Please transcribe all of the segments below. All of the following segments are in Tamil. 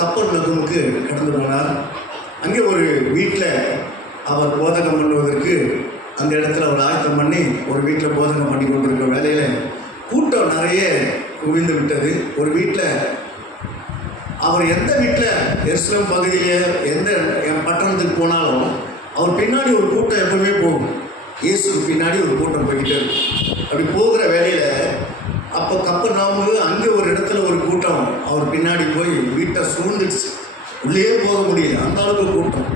கப்பர் நகமுக்கு கடந்து போனார். அங்கே ஒரு வீட்டில் அவர் போதகம் பண்ணுவதற்கு அந்த இடத்துல அவர் ஆயத்தம் பண்ணி ஒரு வீட்டில் போதகம் பண்ணி கொண்டிருக்க வேலையில் கூட்டம் நிறைய குவிந்து விட்டது. ஒரு வீட்டில் அவர் எந்த வீட்டில் எருசலேம் பகுதியிலே எந்த பட்டணத்துக்கு போனாலும் அவர் பின்னாடி ஒரு கூட்டம் எப்பவுமே போகும். இயேசுக்கு பின்னாடி ஒரு கூட்டம் போய்கிட்டே இருக்கும். அப்படி போகிற வேலையில் அப்போ கப்பர்நகூம் அங்கே ஒரு இடத்துல ஒரு கூட்டம் அவர் பின்னாடி போய் வீட்டை சூழ்ந்துடுச்சு. உள்ளே போக முடியல, அந்த அளவுக்கு கூட்டம்.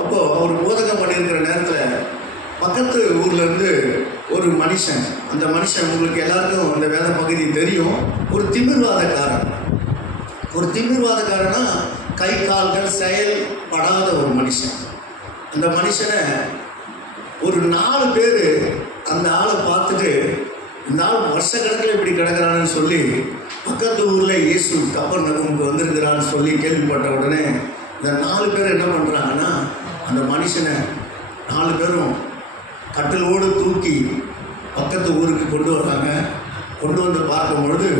அப்போது அவர் போதகம் பண்ணியிருக்கிற நேரத்தில் பக்கத்து ஊர்லேருந்து ஒரு மனுஷன், அந்த மனுஷன் உங்களுக்கு எல்லாருக்கும் அந்த வேத பகுதி தெரியும், ஒரு திமிர்வாதக்காரனா கை கால்கள் செயல்படாத ஒரு மனுஷன். அந்த மனுஷனை ஒரு 4 பேர் அந்த ஆளை பார்த்துட்டு இந்த ஆள் வருஷக்கணக்கில் இப்படி கிடக்கிறான்னு சொல்லி பக்கத்து ஊரில் இயேசு கப்பர்நகூமுக்கு வந்திருக்கிறான்னு சொல்லி கேள்விப்பட்ட உடனே இந்த 4 பேர் என்ன பண்ணுறாங்கன்னா அந்த மனுஷனை 4 பேரும் கட்டிலோடு தூக்கி பக்கத்து ஊருக்கு கொண்டு வர்றாங்க. கொண்டு வந்து பார்க்கும்பொழுது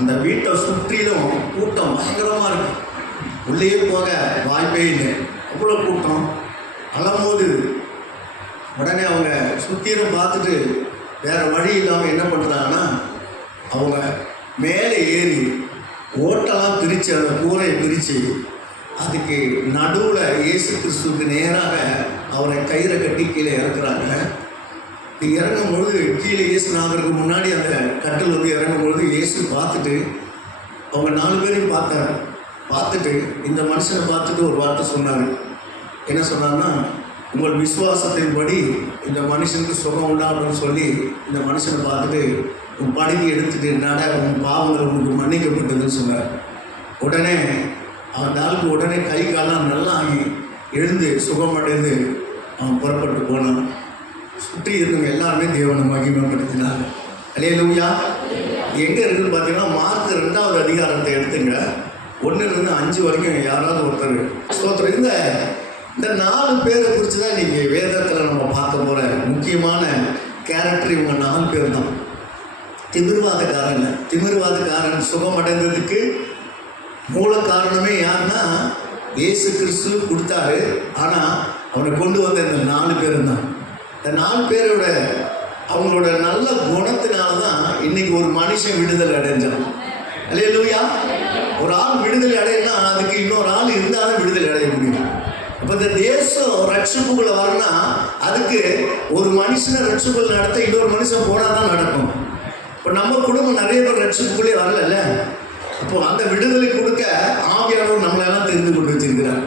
அந்த வீட்டை சுற்றிலும் கூட்டம் பயங்கரமாக இருக்கு. உள்ளே போக வாய்ப்பே இல்லை, அவ்வளோ கூட்டம் அலமோது. உடனே அவங்க சுற்றிலும் பார்த்துட்டு வேறு வழி இல்லாமல் என்ன பண்ணுறாங்கன்னா அவங்க மேலே ஏறி ஓட்டெல்லாம் பிரித்து அந்த கூரையை பிரித்து அதுக்கு நடுவில் இயேசு கிறிஸ்துவுக்கு நேராக அவரை கயிறை கட்டி கீழே இறக்குறாங்க. இறங்கும் பொழுது கீழே இயேசுநாதருக்கு முன்னாடி அந்த கட்டில் வந்து இறங்கும் பொழுது இயேசு பார்த்துட்டு அவங்க 4 பேரையும் பார்த்துட்டு இந்த மனுஷனை பார்த்துட்டு ஒரு வார்த்தை சொன்னார். என்ன சொன்னார்னா, உங்கள் விசுவாசத்தின்படி இந்த மனுஷனுக்கு சுகம் உண்டாகணும்னு சொல்லி இந்த மனுஷனை பார்த்துட்டு உன் படுக்கை எடுத்துட்டு நட, உன் பாவங்கள் உனக்கு மன்னிக்கப்பட்டதுன்னு சொன்னார். உடனே அவன் ஆளுக்கு உடனே கை காலம் நல்லா ஆகி எழுந்து சுகமடைந்து அவன் புறப்பட்டு போனான். சுற்றி இருந்தவங்க எல்லாருமே தேவனை மகிமைப்படுத்தினாங்க. அல்லேலூயா. எங்கே இருக்குன்னு பார்த்தீங்கன்னா மார்க் 2வது அதிகாரத்தை எடுத்துங்க, 1லேருந்து 5 வரைக்கும் யாராவது ஒருத்தர் ஸ்தோத்திரம். இந்த 4 பேரை குறித்து தான் இன்றைக்கி வேதத்தில் நம்ம பார்க்க போகிற முக்கியமான கேரக்டர் இவங்க 4 பேர் தான். திமிர்வாதக்காரன் சுகமடைந்ததுக்கு மூல காரணமே யாருன்னா இயேசு கிறிஸ்து கொடுத்தாரு. ஆனால் அவனை கொண்டு வந்த இந்த 4 பேரும் தான். இந்த 4 பேரோட அவங்களோட நல்ல குணத்தினால தான் இன்னைக்கு ஒரு மனுஷன் விடுதலை அடைஞ்சான். அல்லேலூயா. ஒரு ஆள் விடுதலை அடையினா அதுக்கு இன்னொரு ஆள் இருந்தாலும் விடுதலை அடைய முடியும். இப்போ இந்த தேசம் ரட்சிப்புக்குள்ள வரணும்னா அதுக்கு ஒரு மனுஷனை ரட்சிப்புகள் நடத்த இன்னொரு மனுஷன் போனால் தான் நடக்கும். இப்போ நம்ம குடும்பம் நிறைய பேர் ரட்சிப்புக்குள்ளே வரல. அப்போ அந்த விடுதலை கொடுக்க ஆவியானவர் நம்மளெல்லாம் தெரிந்து கொண்டு வச்சிருக்கிறார்.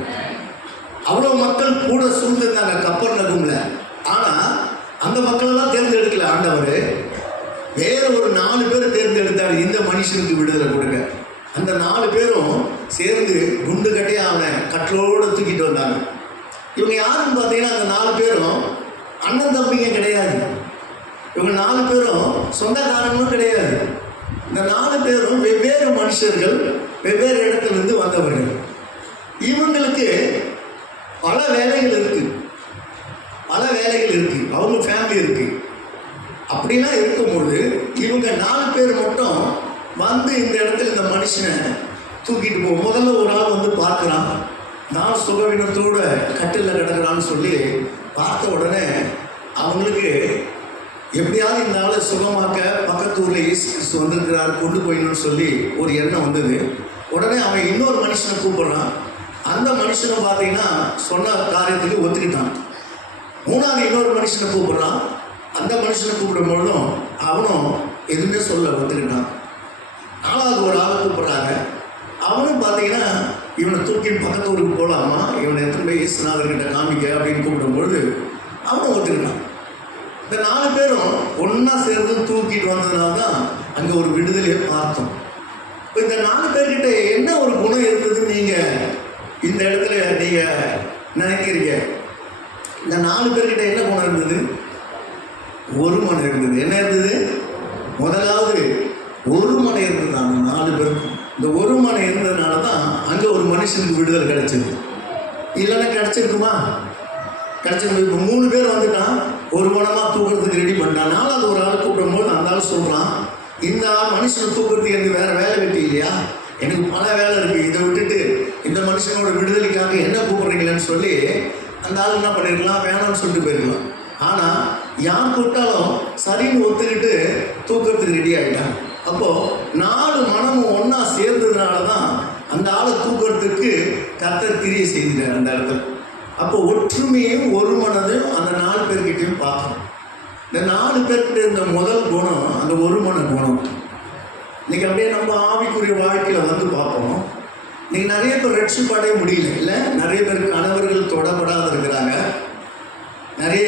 அவ்வளோ மக்கள் கூட சூழ்ந்திருந்தாங்க கப்பர்நகூம்ல. ஆனால் அந்த மக்களெல்லாம் தேர்ந்தெடுக்கல ஆண்டவர். வேற ஒரு 4 பேர் தேர்ந்தெடுத்தார் இந்த மனுஷனுக்கு விடுதலை கொடுக்க. அந்த 4 பேரும் சேர்ந்து குண்டு கட்டி அவனை கட்டளோடு தூக்கிட்டு வந்தாங்க. இவங்க யாருன்னு பார்த்தீங்கன்னா அந்த 4 பேரும் அண்ணன் தம்பிங்க கிடையாது. இவங்க 4 பேரும் சொந்தக்காரங்களும் கிடையாது. இந்த 4 பேரும் வெவ்வேறு மனுஷர்கள், வெவ்வேறு இடத்துலேருந்து வந்தவர்கள். இவங்களுக்கு பல வேலைகள் இருக்கு, அவங்க ஃபேமிலி இருக்கு. அப்படிலாம் இருக்கும்போது இவங்க 4 பேர் மட்டும் வந்து இந்த இடத்துல இந்த மனுஷனை தூக்கிட்டு போகும். முதல்ல ஒரு ஆள் வந்து பார்க்குறான், நான் சுகவீனத்தோடு கட்டிலில் கிடக்குறான்னு சொல்லி பார்த்த உடனே அவங்களுக்கு எப்படியாவது இந்த ஆளை சுகமாக்க பக்கத்து ஊரில் இயேசு கிறிஸ்து வந்திருக்கிறார், கொண்டு போயிடணும்னு சொல்லி ஒரு எண்ணம் வந்தது. உடனே அவன் இன்னொரு மனுஷனை கூப்பிட்றான். அந்த மனுஷனை பார்த்தீங்கன்னா சொன்ன காரியத்துக்கு ஒத்துக்கிட்டான். 3வது இன்னொரு மனுஷனை கூப்பிட்றான். அந்த மனுஷனை கூப்பிடும் பொழுதும் அவனும் எதுவுமே சொல்ல ஒத்துக்கிட்டான். 4வது ஒரு ஆளை கூப்பிட்றாங்க. அவனும் பார்த்தீங்கன்னா இவனை தூக்கின்னு பக்கத்து ஊருக்கு போகலாமா, இவனை எத்தனை போய் இயேசுநாதர்கிட்ட காமிக்க அப்படின்னு கூப்பிடும்பொழுது அவனும் ஒத்துக்கிட்டான். இந்த 4 பேரும் ஒன்றா சேர்ந்து தூக்கிட்டு வந்ததுனால தான் அங்கே ஒரு விடுதலையை பார்த்தோம். இப்போ இந்த 4 பேர்கிட்ட என்ன ஒரு குணம் இருந்ததுன்னு நீங்கள் இந்த இடத்துல நீங்கள் நினைக்கிறீங்க? இந்த 4 பேர்கிட்ட என்ன குணம் இருந்தது? ஒரு மனம் இருந்தது. என்ன இருந்தது? முதலாவது ஒரு மனம் இருந்தது. அந்த 4 பேருக்கும் இந்த ஒரு மனம் இருந்ததுனால தான் அங்கே ஒரு மனுஷனுக்கு விடுதலை கிடைச்சது. இல்லைன்னா கிடைச்சிருக்குமா? கிடைச்சிருக்கு. இப்போ 3 பேர் வந்துட்டான், ஒரு மனமாக தூக்குறதுக்கு ரெடி பண்ணிட்டான். 4வது ஒரு ஆள் கூப்பிடும்போது அந்த ஆள் சொல்கிறான், இந்த மனுஷனை தூக்குறதுக்கு எனக்கு வேறு வேலை வெட்டி இல்லையா, எனக்கு பல வேலை இருக்குது, இதை விட்டுட்டு மனுஷனோட விடுதலைக்காக என்ன கூப்பிடுறீங்களேன்னு சொல்லி அந்த ஆள் என்ன பண்ணிருக்கலாம், வேணாம்னு சொல்லிட்டு போயிருக்கலாம். ஆனா யார் கூப்பிட்டாலும் சரின்னு ஒத்துக்கிட்டு தூக்கிறதுக்கு ரெடி ஆகிட்டாங்க. அப்போ 4 மனமும் ஒன்னா சேர்ந்ததுனால தான் அந்த ஆளை தூக்கிறதுக்கு கர்த்தர் கிரியை செய்கிறார் அந்த இடத்துல. அப்போ ஒற்றுமையும் ஒரு மனதையும் அந்த 4 பேர்கிட்டையும் பார்க்கணும். இந்த 4 பேர்கிட்ட இருந்த முதல் குணம் அந்த ஒரு மன குணம். இன்னைக்கு அப்படியே நம்ம ஆவிக்குரிய வாழ்க்கையில வந்து பார்ப்போம். இன்னைக்கு நிறைய பேர் ரட்சிப்படைய முடியல, இல்லை நிறைய பேர் கணவர்கள் தொடப்படாத இருக்கிறாங்க. நிறைய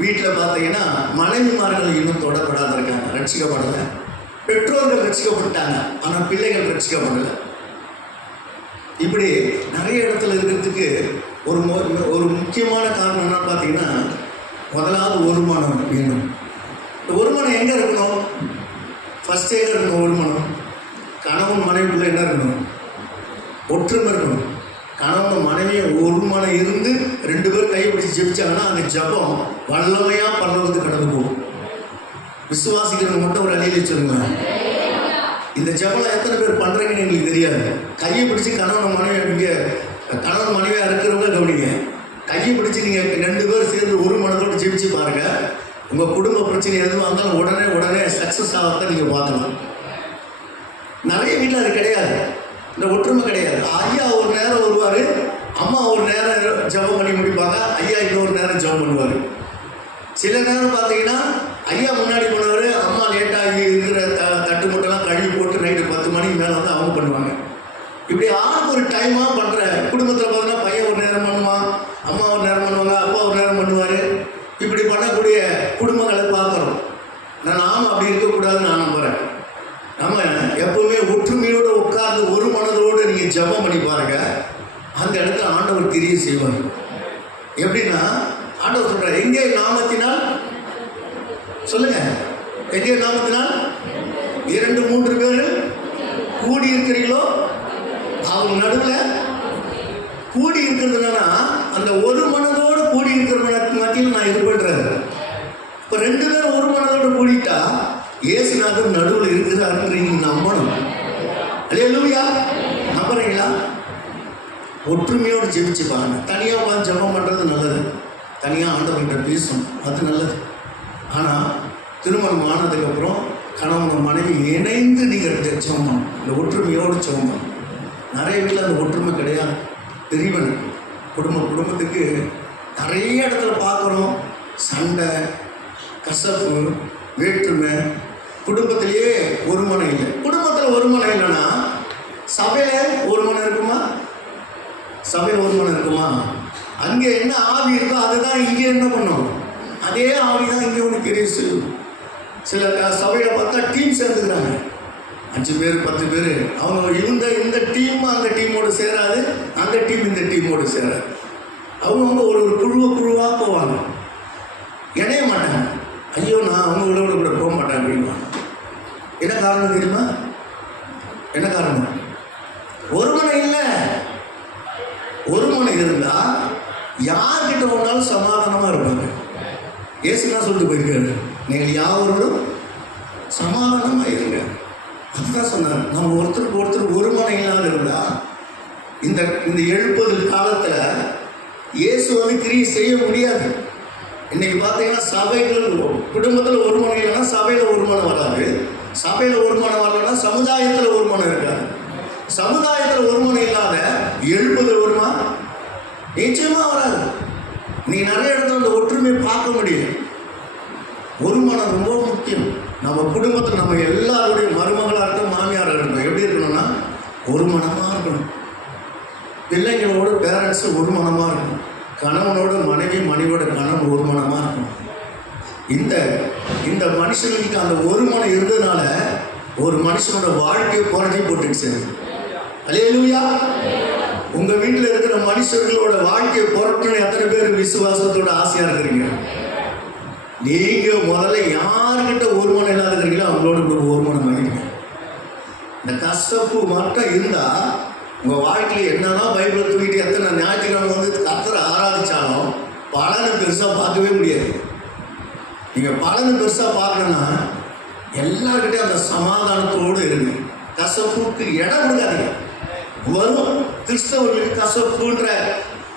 வீட்டில் பார்த்தீங்கன்னா மனைவிமார்கள் இன்னும் தொடப்படாத இருக்காங்க, ரட்சிக்கப்படலை. பெற்றோர்கள் ரட்சிக்கப்பட்டாங்க, ஆனால் பிள்ளைகள் ரட்சிக்கப்படலை. இப்படி நிறைய இடத்துல இருக்கிறதுக்கு ஒரு முக்கியமான காரணம் என்ன பார்த்தீங்கன்னா, முதலாவது ஒரு மனம் வேணும். இந்த ஒரு மனம் எங்கே இருக்கணும்? ஃபர்ஸ்ட் எங்கே இருக்கணும்? ஒரு மனம் கணவன் மனைவிக்குள்ள என்ன இருக்கணும்? ஒற்றுமை இருக்கணும். கணவன் மனைவியை ஒரு மனம் இருந்து 2 பேரும் கைப்பிடிச்சு ஜெபிச்சாங்கன்னா அந்த ஜபம் வல்லமையா பரலோகத்துக்கு கடந்து போகும். விசுவாசிக்கிறவங்க மட்டும் ஒரு அழியில சொல்லுங்க. இந்த ஜபம் எத்தனை பேர் பண்றீங்கன்னு எங்களுக்கு தெரியாது. கையை பிடிச்சி கணவன் மனைவியா இருக்கிறவங்க கவனிங்க. கையை பிடிச்சி நீங்க 2 பேரும் சேர்ந்து ஒரு மனதோடு ஜெபிச்சு பாருங்க. உங்க குடும்ப பிரச்சனை எதுவும் வந்தாலும் உடனே சக்சஸ் ஆகிறத நீங்க பார்க்கலாம். நிறைய வீட்டில் அது கிடையாது, இந்த ஒற்றுமை கிடையாது. ஐயா ஒரு நேரம் வருவாரு, அம்மா ஒரு நேரம் ஜபம் பண்ணி முடிப்பாங்க, ஐயா இன்னொரு நேரம் ஜபம் பண்ணுவாரு. சில நேரம் பார்த்தீங்கன்னா ஐயா முன்னாடி பண்ணுவாரு, அம்மா லேட்டாகி இருக்கிற தட்டு மூட்டெல்லாம் கழுவி போட்டு நைட்டு 10 மணிக்கு மேலே வந்து அவங்க பண்ணுவாங்க. இப்படி ஆளுக்கு ஒரு டைமாக பண்ணுற குடும்பத்தில் பார்த்தீங்கன்னா பையன் ஒரு நேரம் பண்ணுவான், அம்மா ஒரு நேரம் பண்ணுவாங்க, அப்பா ஒரு நேரம் பண்ணுவார். இப்படி பண்ணக்கூடிய குடும்பங்களை பார்க்குறோம். நாம அப்படி இருக்கக்கூடாதுன்னு நான் நம்புகிறேன். நம்ம எப்பவுமே ஒற்றுமையோடு உட்கார்ந்து ஒரு மனதோடு நீங்கள் ஜபம் பண்ணி பாருங்க, அந்த இடத்துல ஆண்டவர் கிரியை செய்வார். எப்படின்னா ஆண்டவர் சொல்றார், எங்கே நாமத்தினால் சொல்லுங்க, எங்கே நாமத்தினால் 2-3 பேர் கூடி இருக்கிறீங்களோ அவங்க நடுவில் கூடி இருக்கிறதுனா அந்த ஒரு மனதோடு கூடி இருக்கிற மத்தியில் நான் இது பண்றேன். இப்போ 2 பேரும் ஒரு மனதோடு கூடிட்டா இயேசுநாதர் நடுவில் இருக்கிறாருன்னு நம்பணும். அல்லேலூயா, நம்புறீங்களா? ஒற்றுமையோடு ஜெபிச்சு பாருங்க. தனியாக உட்காந்து ஜெபம் பண்ணுறது நல்லது, தனியாக ஆண்டவர்கிட்ட பேசணும், அது நல்லது. ஆனால் திருமணம் ஆனதுக்கப்புறம் கணவன் மனைவி இணைந்து நீங்கள் ஜெபம் பண்ணணும், இந்த ஒற்றுமையோடு ஜெபம் பண்ணணும். நிறைய வீட்டில் அந்த ஒற்றுமை கிடையாது. பெரியவன் குடும்பத்துக்கு நிறைய இடத்துல பார்க்குறோம், சண்டை, கசப்பு, வேற்றுமை. குடும்பத்திலேயே ஒரு மனம் இல்லை. குடும்பத்தில் ஒரு மனம் இல்லைன்னா சபையில் ஒரு மனம் இருக்குமா? சபையில் ஒரு மனம் இருக்குமா? அங்கே என்ன ஆவி இருக்கோ அதுதான் இங்கே என்ன பண்ணும், அதே ஆவி தான் இங்கே ஒன்று கிரியை செய்யும். சில சபையில் பார்த்தா டீம் சேர்ந்துக்கிறாங்க, 5 பேர் 10 பேர். அவங்க இந்த டீம் அந்த டீமோடு சேராது, அந்த டீம் இந்த டீமோடு சேராது. அவங்க ஒரு குழுவாக போவாங்க, இணைய மாட்டாங்க. ஐயோ நான் அவங்களோட கூட போக மாட்டேன் அப்படின்வாங்க. என்ன காரணம் தெரியுமா? என்ன காரணம்? ஒரு மனம் இல்லை. ஒரு மனம் இருந்தா யார்கிட்ட ஒன்றாலும் சமாதானமா இருப்பாங்க. இயேசுதான் சொல்லிட்டு போயிருக்காரு, நீங்கள் யாவரோடும் சமாதானமா இருங்க. அதுதான் சொன்னார். நம்ம ஒருத்தருக்கு ஒரு மனம் இல்லாத இருந்தா இந்த எழுப்புதல் காலத்துல இயேசு வந்து கிரியை செய்ய முடியாது. இன்னைக்கு பார்த்தீங்கன்னா சபைகள் குடும்பத்தில் ஒரு மனம் இல்லைன்னா சபையில் ஒரு மனம் வராது, சபையில் ஒரு மனம் வரலன்னா சமுதாயத்தில் ஒரு மனம் இருக்காது. சமுதாயத்தில் ஒரு மனம் இல்லாத எழுப்புதல் வருமா? நிச்சயமா வராது. நீ நிறைய இடத்துல அந்த ஒற்றுமையை பார்க்க முடியும். ஒரு மனம் ரொம்ப முக்கியம். நம்ம குடும்பத்தில் நம்ம எல்லாருடைய மருமகளாக இருக்கட்டும், மாமியாராக இருக்கட்டும், எப்படி இருக்கணும்னா ஒரு மனமாக இருக்கணும். பிள்ளைங்களோட பேரண்ட்ஸு ஒரு மனமாக இருக்கணும். கணவனோட மனைவியோட கணவன் ஒரு மனமாக இருக்கணும். இந்த மனுஷனுக்கு அந்த ஒரு மனம் இருந்ததுனால ஒரு மனுஷனோட வாழ்க்கையை குறைஞ்சி போட்டுச்சு. அல்லேலூயா. உங்க வீட்டில் இருக்கிற மனுஷர்களோட வாழ்க்கையை புரட்டணும் எத்தனை பேர் விசுவாசத்தோட ஆசையா இருக்கிறீங்க? நீங்க முதல்ல யாருக்கிட்ட ஒரு மனம் இல்லாத இருக்கிறீங்களோ அவங்களோட ஒரு மனம் ஆகிடுங்க. இந்த கசப்பு மட்டும் இருந்தா உங்க வாழ்க்கையில என்னதான் பைபிள் தூக்கிட்டு எத்தனை ஞாயிற்றுக்கிழமை வந்து கர்த்தரை ஆராதிச்சாலும் பலனை பெருசா பார்க்கவே முடியாது. நீங்க பலனை பெருசா பார்க்கணும்னா எல்லார்கிட்டையும் அந்த சமாதானத்தோடு இருங்க. கசப்புக்கு இடம் கொடுக்காதீங்க. வரும் கிறிஸ்தவர்களுக்கு கசப்புன்ற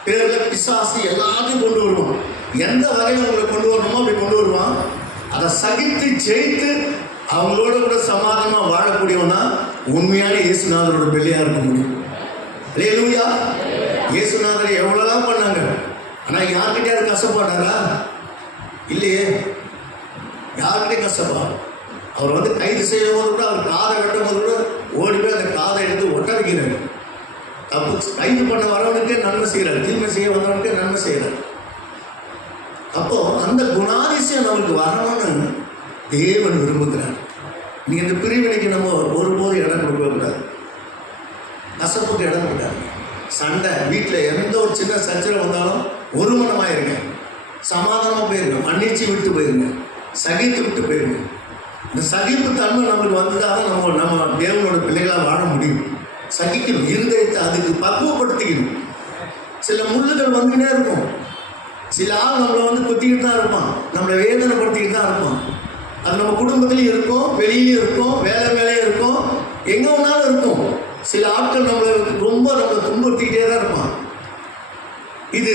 பேர்ல பிசாசு எல்லாத்தையும் கொண்டு வருவான். எந்த வகையில் உங்களை கொண்டு வரணுமோ அப்படி கொண்டு வருவான். அதை சகித்து ஜெயித்து அவங்களோட கூட சமாதானமா வாழக்கூடியவன் தான் உண்மையான இயேசுநாதரோட பிள்ளையா இருக்க முடியும். அல்லேலூயா. இயேசுநாதரை எவ்வளவுதான் பண்ணாங்க, ஆனா யார்கிட்டயாவது கஷ்டப்பட்டாரா? இல்லையே. யார்கிட்டே கஷ்டப்பா? அவர் வந்து கைது செய்யும் போது கூட, அவர் காதை வெட்டும் போது கூட ஓடி போய் அந்த காதை எடுத்து ஒட்ட வைக்கிறார். தப்பு கைது பண்ண வரவனுக்கே நன்மை செய்கிறார், தீமை செய்ய வந்தவனுக்கே நன்மை செய்கிறார். அப்போ அந்த குணாதிசயம் நமக்கு வரணும்னு தேவன் விரும்புகிறார். நீங்க இந்த பிரிவினைக்கு நம்ம ஒருபோது இடம் கொடுக்கக்கூடாது, கசப்புக்கு இடம் கொடுக்காது. சண்டை வீட்டில் எந்த ஒரு சின்ன சச்சரவு வந்தாலும் ஒரு மனமாயிருங்க, சமாதானமாக போயிருங்க, மன்னிச்சு விட்டு போயிருங்க, சகித்து விட்டு போயிருங்க. இந்த சகிப்பு தன்மை நம்மளுக்கு வந்ததாக நம்ம தேவனோட பிள்ளைகளாக வாழ முடியும். சகிக்கணும், இருதயத்தை அதுக்கு பக்குவப்படுத்திக்கணும். சில முள்ளுகள் வந்துக்கிட்டே இருக்கும், சில ஆள் நம்மளை வந்து குத்திக்கிட்டு தான் இருப்பான், நம்மளை வேதனைப்படுத்திக்கிட்டு தான் இருப்பான். அது நம்ம குடும்பத்துலேயும் இருக்கும், வெளியிலையும் இருக்கும், வேலையும் இருக்கும், எங்கே வேணாலும் இருக்கும். சில ஆட்கள் நம்மளை துன்புறுத்திக்கிட்டே தான் இருப்பான். இது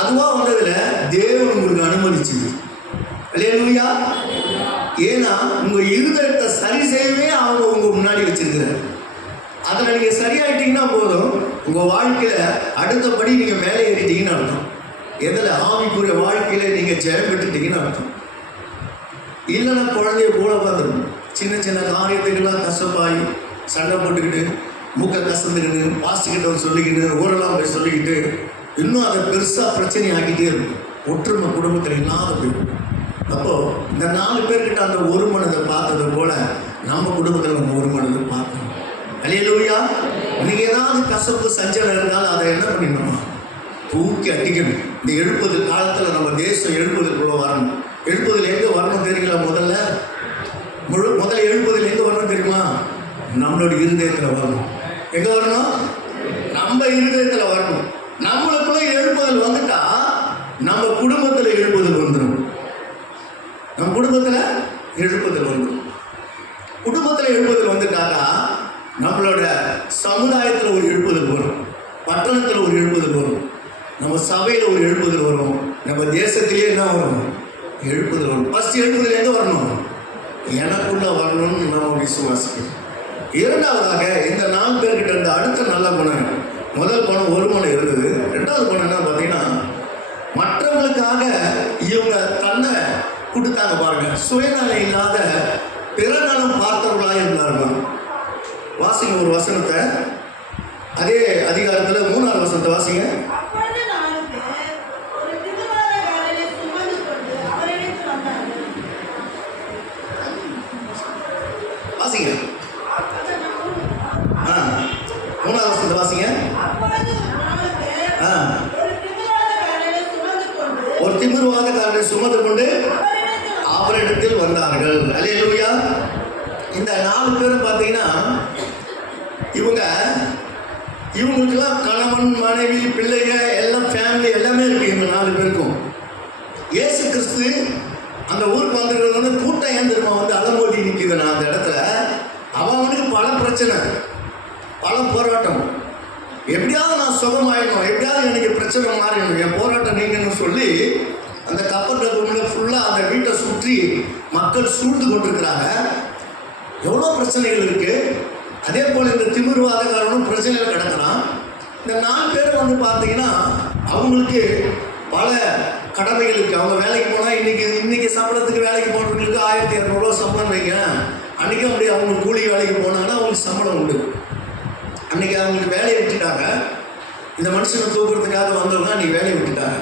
அதுவாக வந்ததில் தேவன் உங்களுக்கு அனுமதிச்சுது. அல்லேலூயா. ஏன்னா உங்கள் இருதயத்தை சரி செய்யவே அவங்க உங்கள் முன்னாடி வச்சிருக்கிறார். அதில் நீங்கள் சரியாயிட்டீங்கன்னா போதும், உங்கள் வாழ்க்கையில் அடுத்தபடி நீங்கள் மேலே ஏறிட்டீங்கன்னு அர்த்தம். எதில்? ஆவிக்குரிய வாழ்க்கையில் நீங்கள் ஜெயம் பெற்றுட்டீங்கன்னு அர்த்தம். இல்லைன்னா குழந்தைய போல பார்த்துருக்கணும், சின்ன சின்ன காரியத்துக்கெல்லாம் கஷ்டப்பாகி சண்டை போட்டுக்கிட்டு, மூக்கை கசந்துக்கிட்டு, பாஸ்ட்டுக்கிட்ட சொல்லிக்கிட்டு, ஊரெல்லாம் போய் சொல்லிக்கிட்டு, இன்னும் அதை பெருசாக பிரச்சனை ஆக்கிட்டே இருக்கும். ஒற்றுமை குடும்பத்தில் இல்லாத போயிடும். அப்போது இந்த 4 பேர்கிட்ட அந்த ஒரு மனதை பார்த்தது போல நம்ம குடும்பத்தில் நம்ம ஒரு மனதை பார்க்கணும். அல்லேலூயா. இன்னைக்கு ஏதாவது கசப்பு சஞ்சலம் இருந்தாலும் அதை என்ன பண்ணிடணும்? தூக்கி அடிக்கணும். இந்த எழுப்புதல் காலத்தில் நம்ம தேசம் எழுப்புதலுக்குள்ள வரணும். எழுப்புதல் எங்கே வரணும் தெரியுங்களா? முதல்ல எழுப்புதல் எங்கே வரணும் தெரியுமா? நம்மளோட இருதயத்தில் வரணும். எங்கே வரணும்? நம்ம இருதயத்தில் வரணும். நம்மளுக்குள்ள எழுப்புதல் வந்துட்டா நம்ம குடும்பத்தில் எழுப்புதல் வந்துடும். நம்ம குடும்பத்தில் எழுப்புதல் வந்துடும். குடும்பத்தில் எழுப்புதல் வந்துட்டாக்கா நம்மளோட சமுதாயத்தில் ஒரு எழுப்புதல் வரும், பட்டணத்தில் ஒரு எழுப்புதல் வரும், நம்ம சபையில் ஒரு எழுப்புதல் வரும், நம்ம தேசத்திலே என்ன வரும்? எழுப்புதல் வரும். ஃபர்ஸ்ட் எழுப்புதல் எங்கே வரணும்? எனக்குள்ள வரணும்னு நம்ம விசுவாசிக்கணும். இரண்டாவதாக இந்த 4 பேர்கிட்ட இருந்த அடுத்த நல்ல குணம், முதல் குணம் ஒரு குணம் இருந்தது. ரெண்டாவது குணம் என்ன பார்த்தீங்கன்னா, மற்றவங்களுக்காக இவங்க தன்னை கொடுத்தாங்க பாருங்க. சுயநலம் இல்லாத பிறநலம் பார்த்தவர்களாக இருந்தார்கள். வாசிங்க ஒரு வசனத்தை, அதே அதிகாரத்தில் 3ஆவது வசனத்தை வாசிங்க. வாசிங்க. 3ஆவது வசனத்தை வாசிங்க. ஒரு திமிர்வாதக்காரனை சுமந்து கொண்டு அவரிடத்தில் வந்தார்கள். அல்லேலூயா. இந்த 4 பேரும் பார்த்தீங்கன்னா இவங்களுக்கெல்லாம் கணவன், மனைவி, பிள்ளைங்க, எல்லாம் ஃபேமிலி எல்லாமே இருக்கு. இவங்க 4 பேருக்கும் இயேசு கிறிஸ்து அந்த ஊருக்கு வந்துருக்கிறது வந்து கூட்டம் ஏந்திரமா வந்து அலங்கோட்டி நிற்கிது. நான் அந்த இடத்துல அவனுக்கு பல பிரச்சனை, பல போராட்டம். எப்படியாவது நான் சுகமாயிடணும், எப்படியாவது எனக்கு பிரச்சனை மாறிடணும், என் போராட்டம் நீங்கன்னு சொல்லி அந்த கப்பல் ஃபுல்லாக அந்த வீட்டை சுற்றி மக்கள் சூழ்ந்து கொண்டிருக்கிறாங்க. எவ்வளோ பிரச்சனைகள் இருக்குது. அதே போல் இந்த திமிர்வாதக்காரனும் பிரச்சனைகள் கிடக்கிறான். இந்த 4 பேர் வந்து பார்த்தீங்கன்னா அவங்களுக்கு பல கடமைகள் இருக்குது. அவங்க வேலைக்கு போனால் இன்னைக்கு சம்பளத்துக்கு வேலைக்கு போனவங்களுக்கு 1200 ரூபா சம்பளம் வைங்க. அன்றைக்கி அப்படி அவங்க கூலி வேலைக்கு போனாங்கன்னா அவங்களுக்கு சம்பளம் உண்டு. அன்றைக்கி அவங்களுக்கு வேலையை விட்டுட்டாங்க. இந்த மனுஷனை தூக்குறதுக்காக வந்தவங்க அன்றைக்கி வேலையை விட்டுட்டாங்க.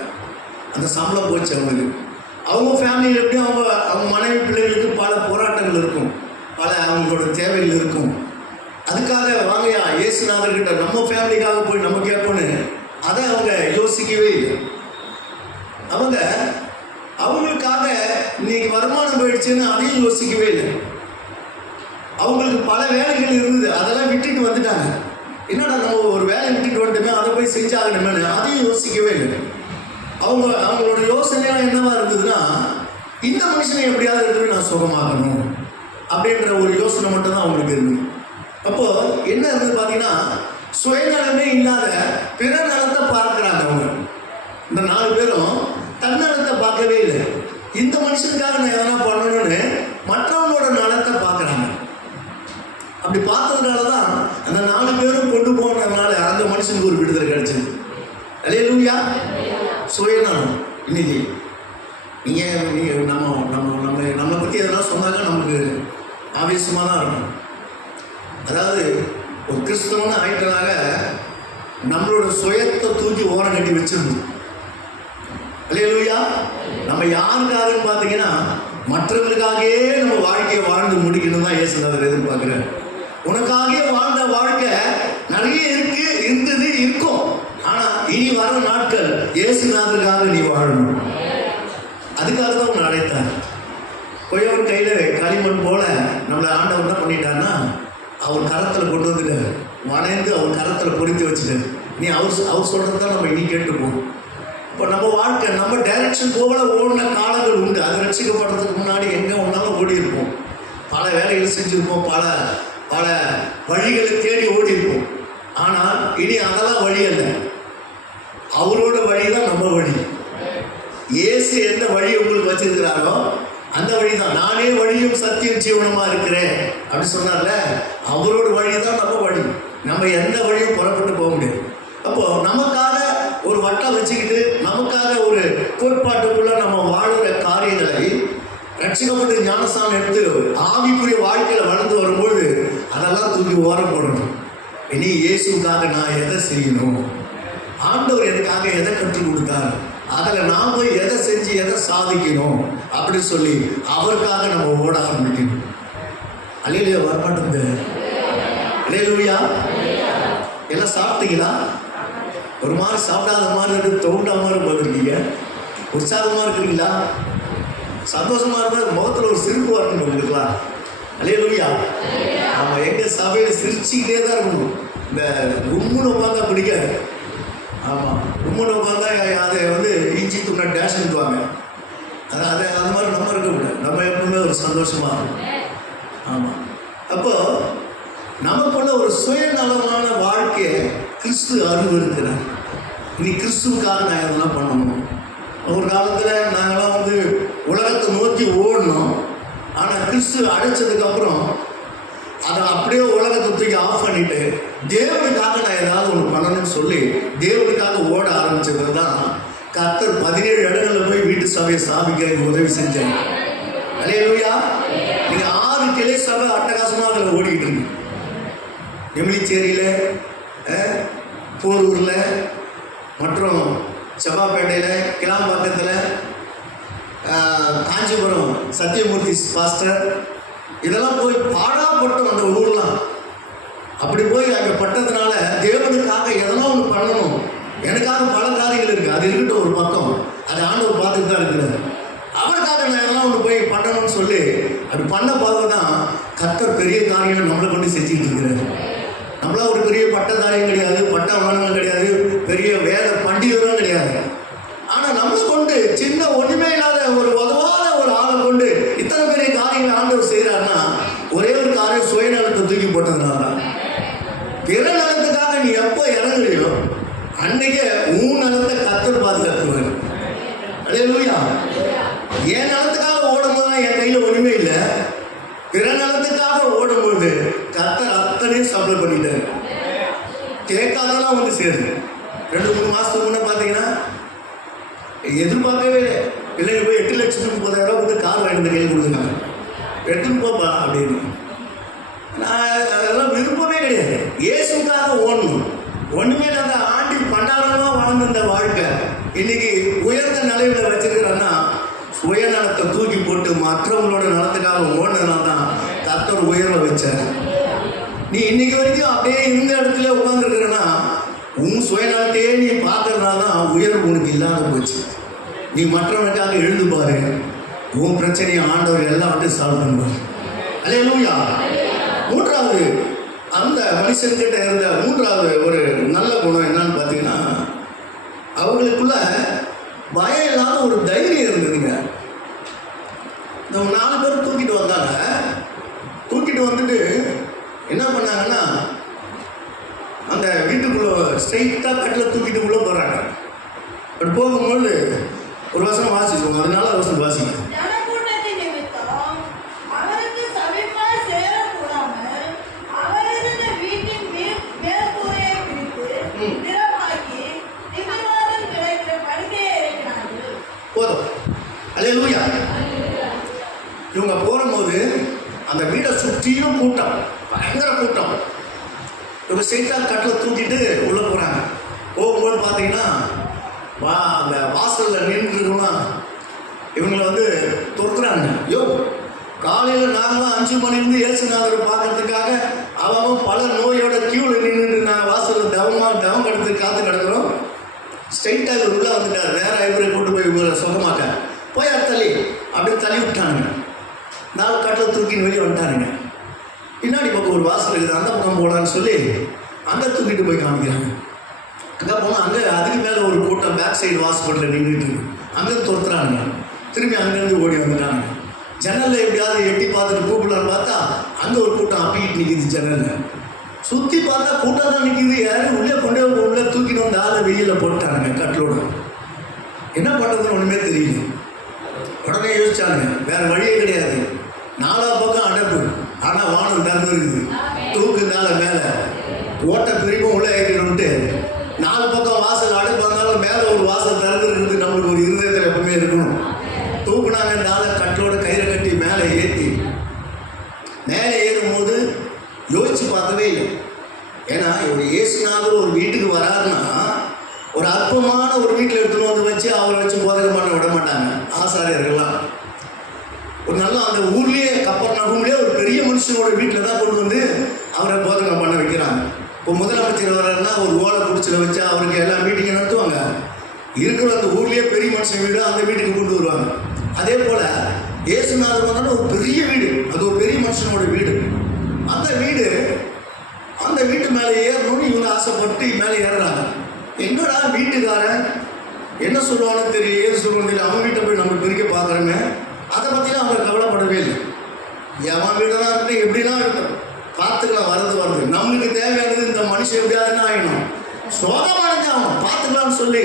அந்த சம்பளம் போச்சு அவங்களுக்கு. அவங்க ஃபேமிலியில் எப்படி அவங்க மனைவி பிள்ளைகளுக்கு பல போராட்டங்கள் இருக்கும், பல அவங்களோட தேவைகள் இருக்கும். அதுக்காக வாங்கயா இயேசுநாதர்கிட்ட நம்ம ஃபேமிலிக்காக போய் நம்ம கேட்போன்னு அதை அவங்க யோசிக்கவே இல்லை. அவங்களுக்காக இன்னைக்கு வருமானம் போயிடுச்சுன்னு அதையும் யோசிக்கவே இல்லை. அவங்களுக்கு பல வேலைகள் இருந்தது, அதெல்லாம் விட்டுட்டு வந்துட்டாங்க. என்னடா நம்ம ஒரு வேலை விட்டுட்டு வந்துட்டோமே, அதை போய் செஞ்சாகணுமே, அதையும் யோசிக்கவே இல்லை. அவங்களோட யோசனைலாம் என்னவா இருந்ததுன்னா, இந்த மனுஷனை எப்படியாவது எடுத்து நான் சுகமாகணும் அப்படின்ற ஒரு யோசனை மட்டும்தான் அவங்களுக்கு இருந்தது. அப்போ என்ன இருந்தது பார்த்தீங்கன்னா, சுயநலமே இல்லாத பிற நலத்தை பார்க்கிறாங்க அவங்க. இந்த 4 பேரும் தன்னலத்தை பார்க்கவே இல்லை. இந்த மனுஷனுக்காக நான் எதனா பண்ணணும்னு மற்றவங்களோட நலத்தை பார்க்குறாங்க. அப்படி பார்த்ததுனால தான் அந்த 4 பேரும் கொண்டு போனதுனால அந்த மனுஷனுக்கு ஒரு விடுதலை கிடைச்சது. அல்லேலூயா. சுயநலம். இன்னைக்கு நீங்கள் நம்மளை பற்றி எதனா சொன்னாக்க நமக்கு ஆவேசமாக தான் இருக்கும். அதாவது ஒரு கிறிஸ்தவன்னு ஆயிட்டனால நம்மளோட சுயத்தை தூக்கி ஓரம் கட்டி வச்சிருந்தோம். அல்லேலூயா. நம்ம யாருக்காகன்னு பார்த்தீங்கன்னா மற்றவர்களுக்காகவே நம்ம வாழ்க்கையை வாழ்ந்து முடிக்கணும் தான் இயேசுநாதர் எதிர்பார்க்குறாரு. உனக்காகவே வாழ்ந்த வாழ்க்கை நிறைய இருந்தது இருக்கும். ஆனால் இனி வர நாட்கள் இயேசுநாதருக்காக நீ வாழணும். அதுக்காக தான் உன்னை அழைத்தார். கொய்யவன் கையில் களிமண் போல நம்மளை ஆண்டவர் என்ன பண்ணிட்டாருன்னா அவர் கரத்தில் கொண்டு வந்துட்டார். வளைந்து அவர் கரத்தில் பொறித்து வச்சுட்டார். நீ அவர் சொல்கிறது தான் நம்ம இனி கேட்டுப்போம். இப்போ நம்ம வாழ்க்கை நம்ம டைரக்ஷன் போல ஓடின காலங்கள் உண்டு. அது ரசிக்கப்படுறதுக்கு முன்னாடி எங்கே ஒன்றாலும் ஓடி இருப்போம். பல வேலைகள் செஞ்சுருப்போம். பல வழிகளை தேடி ஓடி இருப்போம். ஆனால் இனி அதெல்லாம் வழி அல்ல. அவரோட வழி தான் நம்ம வழி. இயேசு எந்த வழி உங்களுக்கு வச்சிருக்கிறாரோ அந்த வழி தான். நானே வழியும் சத்தியம் ஜீவனமாக இருக்கிறேன் அப்படின்னு சொன்னார்ல, அவரோட வழி தான் நம்ம வழி. நம்ம எந்த வழியும் புறப்பட்டு போக முடியாது. அப்போது நமக்காக ஒரு வட்டம் வச்சுக்கிட்டு நமக்காக ஒரு கோட்பாட்டுக்குள்ள நம்ம வாழ்கிற காரியங்களை ரட்சிக்கப்பட்டு ஞானஸ்தானம் எடுத்து ஆவிக்குரிய வாழ்க்கையில் வளர்ந்து வரும்பொழுது அதெல்லாம் தூக்கி ஓரம் போடணும். இனி இயேசுக்காக நான் எதை செய்யணும், ஆண்டவர் எனக்காக எதை கற்றுக் கொடுத்தார், அதில் நாம் போய் எதை செஞ்சு எதை சாதிக்கணும் அப்படின்னு சொல்லி அவருக்காக நம்ம ஓட ஆரம்பிக்கணும். அல்லேலூயா. வரமாட்டேங்குது. அல்லேலூயா. எல்லாம் சாப்பிட்டீங்களா? ஒரு மாதிரி சாப்பிடாத மாதிரி இருக்கு, தோண்டா மாதிரி போயிருக்கீங்க. உற்சாகமாக இருக்கிறீங்களா? சந்தோஷமாக இருந்தால் முகத்தில் ஒரு சிரிப்பு வரணும் உங்களுக்குலாம். அல்லேலூயா. நம்ம எங்கள் சபையில் சிரிச்சுக்கிட்டே தான் இருக்கணும். இந்த கும்முன்னு உட்காந்தா பிடிக்காது. ஆமாம், கும்முன்னு உட்காந்தா அதை இஞ்சி துண்ண டேஷன்ட்டுவாங்க. அது மாதிரி நம்ம இருக்கக்கூடாது. நம்ம எப்பவுமே ஒரு சந்தோஷமாக இருக்கும். ஆமாம். அப்போது நமக்குள்ள ஒரு சுயநலமான வாழ்க்கையை கிறிஸ்து அருவருக்கிறார். இனி கிறிஸ்துவுக்காக நான் எதெல்லாம் பண்ணணும். ஒரு காலத்தில் நாங்களாம் உலகத்தை நோக்கி ஓடணும். ஆனால் கிறிஸ்து அழைச்சதுக்கப்புறம் அதை அப்படியே உலகத்தை தூக்கி ஆஃப் பண்ணிட்டு தேவனுக்காக நான் ஏதாவது ஒன்று பண்ணணும்னு சொல்லி தேவனுக்காக ஓட ஆரம்பிச்சது தான் கர்த்தர் 17 இடங்களில் போய் வீட்டு சபையை ஸ்தாபிக்க உதவி செஞ்சாங்க. அல்லேலூயா. நீங்கள் 6 கிளை சபை அட்டகாசமாக அதில் ஓடிக்கிட்டு இருக்கு. எமிலிச்சேரியில், போரூரில், மற்றும் செவ்வாப்பேட்டையில், கிளாம்பாக்கத்தில், காஞ்சிபுரம் சத்தியமூர்த்தி பாஸ்டர், இதெல்லாம் போய் பாடாப்பட்டோம் அந்த ஊர்லாம். அப்படி போய் அங்கே பட்டதுனால தேவனுக்காக எதனா ஒன்று பண்ணணும். எனக்காக பல காரியங்கள் இருக்குது. அது இருக்கட்டும் ஒரு பக்கம், அது ஆண்டவர் பார்த்துட்டு தான் இருக்கிறார். அவருக்காக நான் எதனா ஒன்று போய் பண்ணணும்னு சொல்லி அப்படி பண்ண பார்க்க தான் கர்த்தர் பெரிய காரியம் நம்மளை கொண்டு செஞ்சுக்கிட்டு இருக்கிறார். நம்மளா ஒரு பெரிய பட்டதாரியம் கிடையாது, பட்ட வாகனம் கிடையாது, பெரிய வேத பண்டிதரும் கிடையாது. ஆனால் நம்மளை கொண்டு சின்ன ஒன்றுமே இல்லாத ஒரு உதவாத ஒரு ஆளை கொண்டு இத்தனை பெரிய காரியங்களை ஆண்டவர் செய்கிறாருன்னா ஒரே ஒரு காரியம் சுயநலத்தை தூக்கி போட்டதுனால தான். பிற நலத்துக்காக நீ எப்போ இறங்குறியோ அன்னைக்கே உன் நலத்தை கர்த்தர் பாதுகாத்துவார். அல்லேலூயா. என் நலத்துக்காக ஓடும்போது என் கையில் ஒன்றுமே இல்லை. பிற நலத்துக்காக ஓடும்போது கர்த்தர் அத்தனையும் சப்ளை பண்ணிட்டார். கேட்காதெல்லாம் சேருது. 2-3 மாதத்துக்கு முன்னே பார்த்தீங்கன்னா எதிர்பார்க்கவே பிள்ளைங்க போய் 8,30,000 கொடுத்து கார் வாங்கிட்டு கையில் கொடுத்துருக்காங்க. எடுத்துன்னு போப்பா அப்படின்னு. நான் அதெல்லாம் விருப்பமே கிடையாது. இயேசுக்காக ஓடணும். ஒன்றுமே இல்லாத ஆண்டி பண்டாரமாக வாழ்ந்த வாழ்க்கை இன்னைக்கு உயர்ந்த நிலையில் வச்சிருக்கிறேன்னா சுயநலத்தை தூக்கி போட்டு மற்றவங்களோட நலத்துக்காக ஓடினதுனால தான் கர்த்தர் உயர்வை வச்சார். நீ இன்னைக்கு வரைக்கும் அப்படியே இந்த இடத்துல உட்காந்துருக்கிறன்னா உன் சுயநலத்தையே நீ பார்க்கறதுனால தான் உயர்வு உனக்கு இல்லாத போச்சு. நீ மற்றவனுக்காக எழுந்து பாரு, உன் பிரச்சனையை ஆண்டவர் எல்லாத்தையும் சால்வ் பண்ணுவார். அல்லேலூயா. 3வது அந்த மனுஷன்கிட்ட இருந்த 3வது ஒரு நல்ல குணம் என்னன்னு பார்த்தீங்கன்னா அவங்களுக்குள்ள பயம் இல்லாத ஒரு தைரியம் இருந்ததுங்க. இந்த 4 பேர் தூக்கிட்டு வந்தாங்க. தூக்கிட்டு வந்துட்டு என்ன பண்ணாங்கன்னா அந்த அந்த வீட்டுக்குள்ளே ஸ்ட்ரைட்டாக கட்டில் தூக்கிட்டு உள்ளே போகிறாங்க. பட் போகும்போது ஒரு வசனம் வாசிச்சுக்கோங்க, அதனால வசனம் வாசிங்க. போதும். அல்லேலூயா. இவங்க போகும்போது அந்த வீடை சுற்றியும் கூட்டம், பயங்கர கூட்டம். இவங்க ஸ்ட்ரைட்டாக கட்டில் தூக்கிட்டு உள்ளே போகிறாங்க. போகும்போது பார்த்தீங்கன்னா அந்த வாசலில் நின்றுருக்கோம்னா இவங்களை வந்து துரத்துறாங்க. காலையில் நாங்களாம் 5 மணிலேருந்து இயேசுநாதரை பார்க்கறதுக்காக அவன் பல நோயோட கியூவில் நின்றுட்டு நாங்கள் வாசலில் தவம் கடத்து காத்து கிடக்கிறோம். ஸ்ட்ரைட்டாக உள்ளே வந்துட்டார். நேராக இவரை கொண்டு போய் இவரை சுகமாக்க போய் தள்ளி அப்படி தள்ளி விட்டானுங்க. 4 கட்டில் தூக்கின்னு வெளியே வந்துட்டானுங்க. பின்னாடி பக்கம் ஒரு வாசல் இருக்குது, அந்த பக்கம் போகலான்னு சொல்லி அங்கே தூக்கிட்டு போய் காமிக்கிறாங்க. அங்கே போனால் அங்கே அதுக்கு மேலே ஒரு கூட்டம் பேக் சைடு ஹாஸ்பிட்டலில் நின்றுட்டு அங்கே துரத்துறாங்க. திரும்பி அங்கேருந்து ஓடி வந்துட்டாங்க. ஜன்னலில் எப்படியாவது எட்டி பார்த்துட்டு கூப்பிடலான்னு பார்த்தா அங்கே ஒரு கூட்டம் அப்பிக்கிட்டு நிற்கிது. ஜன்னலில் சுற்றி பார்த்தா கூட்டம் தான் நிற்கிது. யாரும் உள்ளே கொண்டே உள்ளே தூக்கிட்டு வந்து ஆளை வெயிலில் போட்டானுங்க கட்டிலோட. என்ன பண்ணுறதுன்னு ஒன்றுமே தெரியல. உடனே யோசிச்சாங்க, வேறு வழியே கிடையாது. 4 பக்கம் அடைப்பு, ஆனால் வானம் திறந்து இருக்குது. தூக்குனால மேலே ஓட்டை பெரியவும் உள்ளே ஏற்றிட்டு 4 பக்கம் வாசல் அடைப்பு வந்தாலும் மேலே ஒரு வாசல் திறந்து இருக்குது. நம்மளுக்கு ஒரு இருதயத்தில் எப்பவுமே இருக்கணும். தூக்குனாங்க. 4 கட்டோட கயிறை கட்டி மேலே ஏற்றி மேலே ஏறும்போது யோசிச்சு பார்த்தவே இல்லை. ஏன்னா ஒரு இயேசுநாதர் ஒரு வீட்டுக்கு வராருன்னா ஒரு அற்பமான ஒரு வீட்டில் எடுத்துன்னு வந்து வச்சு அவரை வச்சு போதகம் பண்ண விட மாட்டாங்க ஆசாரியர்கள்லாம். ஒரு நல்ல அந்த ஊர்லேயே கப்பர்நகூம்லேயே ஒரு பெரிய மனுஷனோட வீட்டில் தான் கொண்டு வந்து அவரை போதகம் பண்ண வைக்கிறாங்க. இப்போ முதலமைச்சர் வர்றாருன்னா ஒரு ஓலை குடிச்சில் வச்சு அவருக்கு எல்லா மீட்டிங்கும் நடத்துவாங்க. இருக்கிற அந்த ஊர்லேயே பெரிய மனுஷன் வீடு அந்த வீட்டுக்கு கொண்டு வருவாங்க. அதே போல் இயேசுநாதர் வந்தாலும் ஒரு பெரிய வீடு, அது ஒரு பெரிய மனுஷனோட வீடு. அந்த வீட்டு மேலே ஏறணும்னு இவங்க ஆசைப்பட்டு மேலே ஏறுறாங்க. என்னடா வீட்டுக்காரன் என்ன சொல்லுவான்னு தெரியும், ஏது சொல்லுவான்னு தெரியல. அவன் வீட்டை போய் நம்ம பிரிக்க பார்க்குறோமே, அதை பற்றிலாம் அவங்க கவலைப்படவே இல்லை. எவன் வீடெல்லாம் இருக்கு எப்படிலாம் இருக்கும் பார்த்துக்கலாம், வருது நம்மளுக்கு தேவையானது இந்த மனுஷன் எப்படியாதுன்னு ஆகிடும், சோகமானது அவன் பார்த்துக்கலாம்னு சொல்லி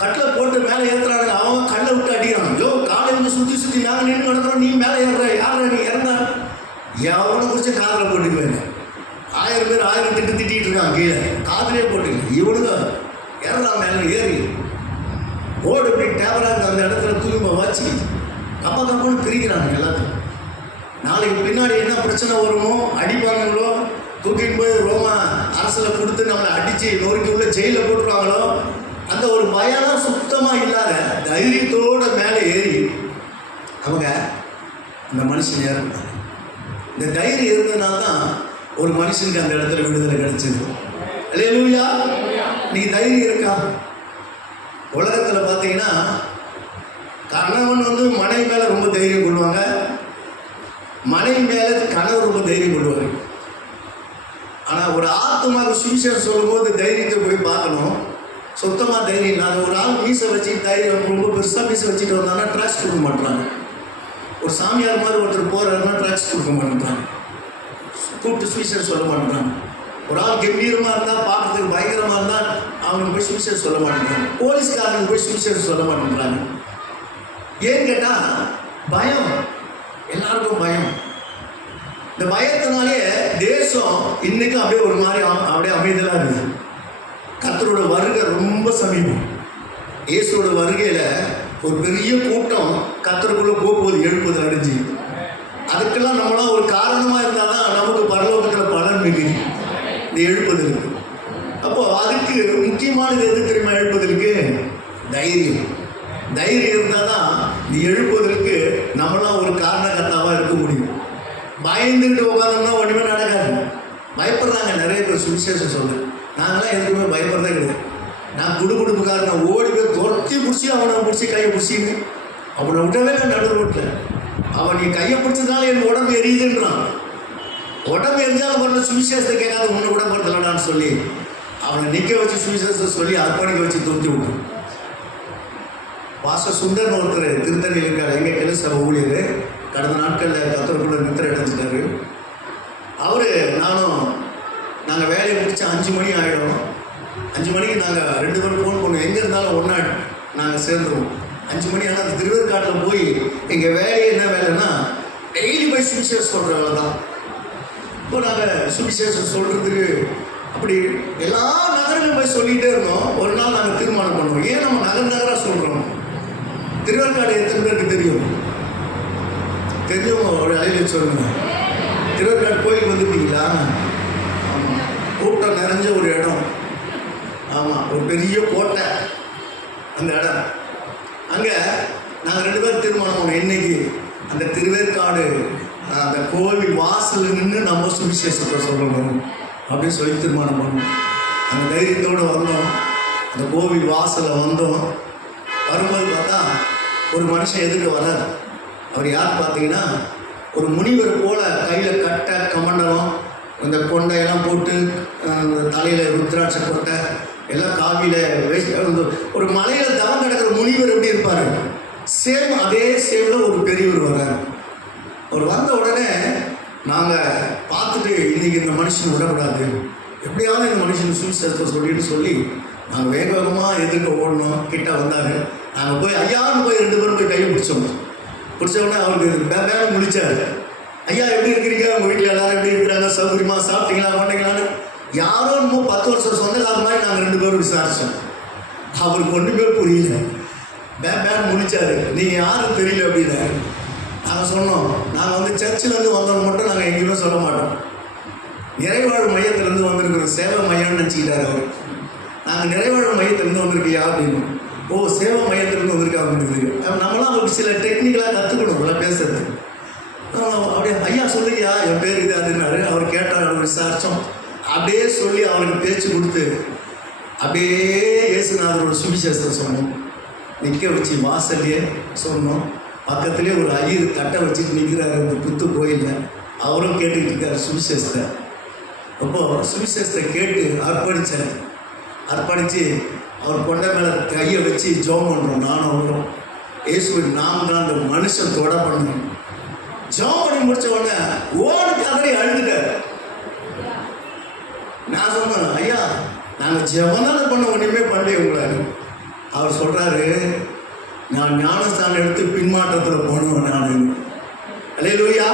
கட்டில் போட்டு மேலே ஏற்றுறாங்க. அவன் கல்லை விட்டு அடிக்கிறான். காலையில் சுற்றி நாங்கள் நின்று நடக்கிறோம், நீ மேலே ஏறுற, யார் நீ இறந்தா எவனை குறித்து காதில் போட்டுக்குவேன். 1000 பேர் 1000 திட்டிகிட்டு இருக்கான், கீழே காதிலே போட்டுக்கல. இவனுங்க ஏறலாம் மேலே ஏறி ஓடு இப்படி டேவராங்க அந்த இடத்துல தூய்மை வச்சு கப்பன்னு பிரிக்கிறாங்க எல்லாத்தையும். நாளைக்கு பின்னாடி என்ன பிரச்சனை வருமோ, அடிப்பாங்களோ, தூக்கிட்டு போய் ரோமா அரசில் கொடுத்து நம்மளை அடித்து நொறுக்கி உள்ள ஜெயிலில் போட்டுருவாங்களோ, அந்த ஒரு பயம் சுத்தமாக இல்லாத தைரியத்தோடு மேலே ஏறி அவங்க இந்த மனுஷன் ஏறினாங்க. இந்த தைரியம் இருந்ததுனால தான் ஒரு மனுஷனுக்கு அந்த இடத்துல விடுதலை கிடைச்சது. அல்லேலூயா. இன்னைக்கு தைரியம் இருக்கா? உலகத்தில் பார்த்தீங்கன்னா கணவன் வந்து மனைவி மேலே ரொம்ப தைரியம் கொள்வாங்க, மனைவி மேலே கணவர் ரொம்ப தைரியம் கொள்வாங்க. ஆனால் ஒரு ஆத்மாவுக்கு சுவிசேஷம் சொல்லும்போது தைரியத்தை போய் பார்க்கணும். சுத்தமாக தைரியம் இல்லாத ஒரு ஆள் மீசை வச்சு தைரியம் ரொம்ப பெருசாக மீசை வச்சுட்டு வந்தாங்கன்னா ட்ராக்ஸ் கொடுக்க மாட்டாங்க. ஒரு சாமியார் மாதிரி ஒருத்தர் போகிறாருன்னா ட்ராக்ஸ் கொடுக்க மாட்டேங்கிறாங்க, கூப்பிட்டு சுவிசேஷம் சொல்ல மாட்டேங்கிறாங்க. ஒரு ஆள் கம்பீரமாக இருந்தால் பார்க்கறதுக்கு பயங்கரமாக இருந்தால் அவனுக்கு போய் சுவிசேஷம் சொல்ல மாட்டேங்கிறாங்க. போலீஸ்காரனுக்கு போய் சுவிசேஷம் சொல்ல மாட்டேங்கிறாங்க. ஏன்னு கேட்டால் பயம், எல்லாருக்கும் பயம். இந்த பயத்தினாலே தேசம் இன்னைக்கும் அப்படியே ஒரு மாதிரி அப்படியே அமைதலாக இருக்குது. கர்த்தரோட வருகை ரொம்ப சமீபம். இயேசுவோட வருகையில் ஒரு பெரிய கூட்டம் கர்த்தருக்குள்ளே போகும்போது எழுப்புதல் அடைஞ்சு, அதுக்கெல்லாம் நம்மளாம் ஒரு காரணமாக இருந்தால் தான் நமக்கு பரலோகத்தில் பலன் மிகுதி இந்த எழுப்புதலுக்கு. அப்போது அதுக்கு முக்கியமானது எது தெரியுமா? எழுப்புதலுக்கு தைரியம். தைரியம் இருந்தால் தான் இந்த எழுப்புதலுக்கு நம்மளாம் ஒரு காரணகர்த்தாவாக இருக்க முடியும். பயந்துக்கிட்டு உட்காந்தோம்னா ஒன்றுமே நடக்காது. பயப்படுறாங்க நிறைய பேர் சுவிசேஷம் சொல்ல. நாங்களாம் எதுக்குமே பயப்படுறதே கிடையாது. நான் குடுகுடுப்புக்காரனை ஓடி போய் துரத்தி பிடிச்சி அவனை பிடிச்சி கையை பிடிச்சின்னு அவனை விட்டவே நடு ரோட்டில் அவன் நீ கையை பிடிச்சதுனால என் உடம்பு எரியுதுன்றான். உடம்பு எரிஞ்சாலும் பண்ண சுவிசேஷத்தை கேட்காத ஒன்று கூட படுத்தலடான்னு சொல்லி அவனை நிற்க வச்சு சுவிசேஷத்தை சொல்லி அர்ப்பணிக்க வச்சு துரத்தி விட்டான். பாஸ்டர் சுந்தர்னு ஒருத்தர் திருத்தணியில் இருக்கார், எங்கள் கிளை ஊழியர். கடந்த நாட்களில் கத்தருக்குள்ள நித்திரை அடைஞ்சிட்டாரு. அவர் நான் நாங்கள் வேலையை முடிச்சு 5 மணி ஆகிடும். 5 மணிக்கு நாங்கள் 2 பேரும் ஃபோன் பண்ணுவோம். எங்கே இருந்தாலும் ஒன்றா நாங்கள் சேர்ந்துருவோம். 5 மணி ஆனால் அந்த திருவேற்காட்டில் போய் எங்கள் வேலையை என்ன வேலைன்னா டெய்லி போய் சுவிசேஷம் சொல்கிற வேலை தான். இப்போ நாங்கள் சுவிசேஷம் சொல்கிறதுக்கு அப்படி எல்லா நகரங்களும் போய் சொல்லிகிட்டே இருந்தோம். ஒரு நாள் நாங்கள் தீர்மானம் பண்ணுவோம், ஏன் நம்ம நகராக சொல்கிறோம்? திருவேற்காடு எத்தனை பேருக்கு தெரியும்? தெரியும், ஒரு அலையில் சொல்லுங்க. திருவேற்காடு கோயிலுக்கு வந்துட்டீங்களா? ஆமாம், கூட்டம் நிறைஞ்ச ஒரு இடம். ஆமாம், ஒரு பெரிய கோட்டை அந்த இடம். அங்கே நாங்கள் 2 பேரும் தீர்மானம் பண்ணோம், இன்னைக்கு அந்த திருவேற்காடு அந்த கோவில் வாசல் நின்று நம்ம சுவிசேஷத்தை சொல்லணும் அப்படின்னு சொல்லி தீர்மானம் பண்ணோம். அந்த தைரியத்தோடு வந்தோம். அந்த கோவில் வாசலில் வந்தோம். வரும்போது பார்த்தா ஒரு மனுஷன் எதிர்க்க வரார். அவர் யார் பார்த்தீங்கன்னா, ஒரு முனிவர் போல கையில் கட்டை கமண்டலம் இந்த கொண்டையெல்லாம் போட்டு தலையில் ருத்ராட்ச கொட்டை எல்லாம் காவியில் ஒரு மலையில் தவம் கிடக்கிற முனிவர் எப்படி இருப்பார், சேம் அதே சேமில் ஒரு பெரியவர் வர்றார். அவர் வந்த உடனே நாங்கள் பார்த்துட்டு இன்றைக்கி இந்த மனுஷன் விடக்கூடாது, எப்படியாவது இந்த மனுஷன் சுவிசேஷத்தை சொல்லி நாங்கள் வேக வேகமாக எதிர்க்க ஓடணும். கிட்ட வந்தாங்க. நாங்கள் போய் ஐயான்னு போய் 2 பேரும் போய் கையை பிடிச்சோம். பிடிச்ச உடனே அவருக்கு வேலை முடிச்சார். ஐயா எப்படி இருக்கிறீங்க, உங்கள் வீட்டில் எல்லாரும் எப்படி இருக்கிறாங்க, சௌகரியமாக சாப்பிட்டீங்களா மாட்டீங்களான்னு யாரோ இன்னும் 10 வருஷம் சொந்தக்கார மாதிரி நாங்கள் 2 பேரும் விசாரித்தோம். அவருக்கு ஒன்றுமே புரியல. முடிச்சாரு, நீங்கள் யாரும் தெரியல அப்படின்னு. நாங்கள் சொன்னோம், நாங்கள் வந்து சர்ச்சிலேருந்து வந்தோம் மட்டும் நாங்கள் எங்கேயுமே சொல்ல மாட்டோம். நிறைவாழ்வு மையத்திலேருந்து வந்திருக்கிற சேவை மையம்னு நினச்சிக்கிட்டாரு அவர். நாங்கள் நிறைவாழ்வு மையத்திலேருந்து வந்திருக்கியா அப்படின்னு. ஓ, சேவை மையத்திலேருந்து வந்திருக்கா அப்படின்னு. நம்மளாம் அவருக்கு சில டெக்னிக்கலாக கற்றுக்கணும் நல்லா பேசுறது. அப்படியே ஐயா சொல்லுங்கயா, என் பேர் இது அதுன்னாரு. அவர் கேட்டார், அவர் விசாரித்தோம். அப்படியே சொல்லி அவருக்கு பேச்சு கொடுத்து அப்படியே இயேசுநாதரோட சுவிசேஷத்தை சொன்னோம். நிற்க வச்சு வாசல்லையே சொன்னோம். பக்கத்துலேயே ஒரு ஐயர் தட்டை வச்சுட்டு நிற்கிறாரு அந்த புத்து கோயிலில். அவரும் கேட்டுக்கிட்டு இருக்காரு சுவிசேஷத்தை. அப்போது சுவிசேஷத்தை கேட்டு அர்ப்பணித்து அவர் கொண்ட மேலே கையை வச்சு ஜெபம் பண்ணுறோம். நானும் அவரும் இயேசுவின் நாமம் தான் அந்த மனுஷன் தொட பண்ணணும். ஜெபம் பண்ணி முடிச்ச உடனே ஓடு கதறி அழுதுட்டார். நான் சொன்னேன், ஐயா நாங்கள் ஜெபந்தானே பண்ண ஒன்றுமே பண்ணல உங்களை. அவர் சொல்கிறாரு, நான் ஞானஸ்தானம் எடுத்து பின்மாற்றத்தில் போனோம் நான். அல்லேலூயா.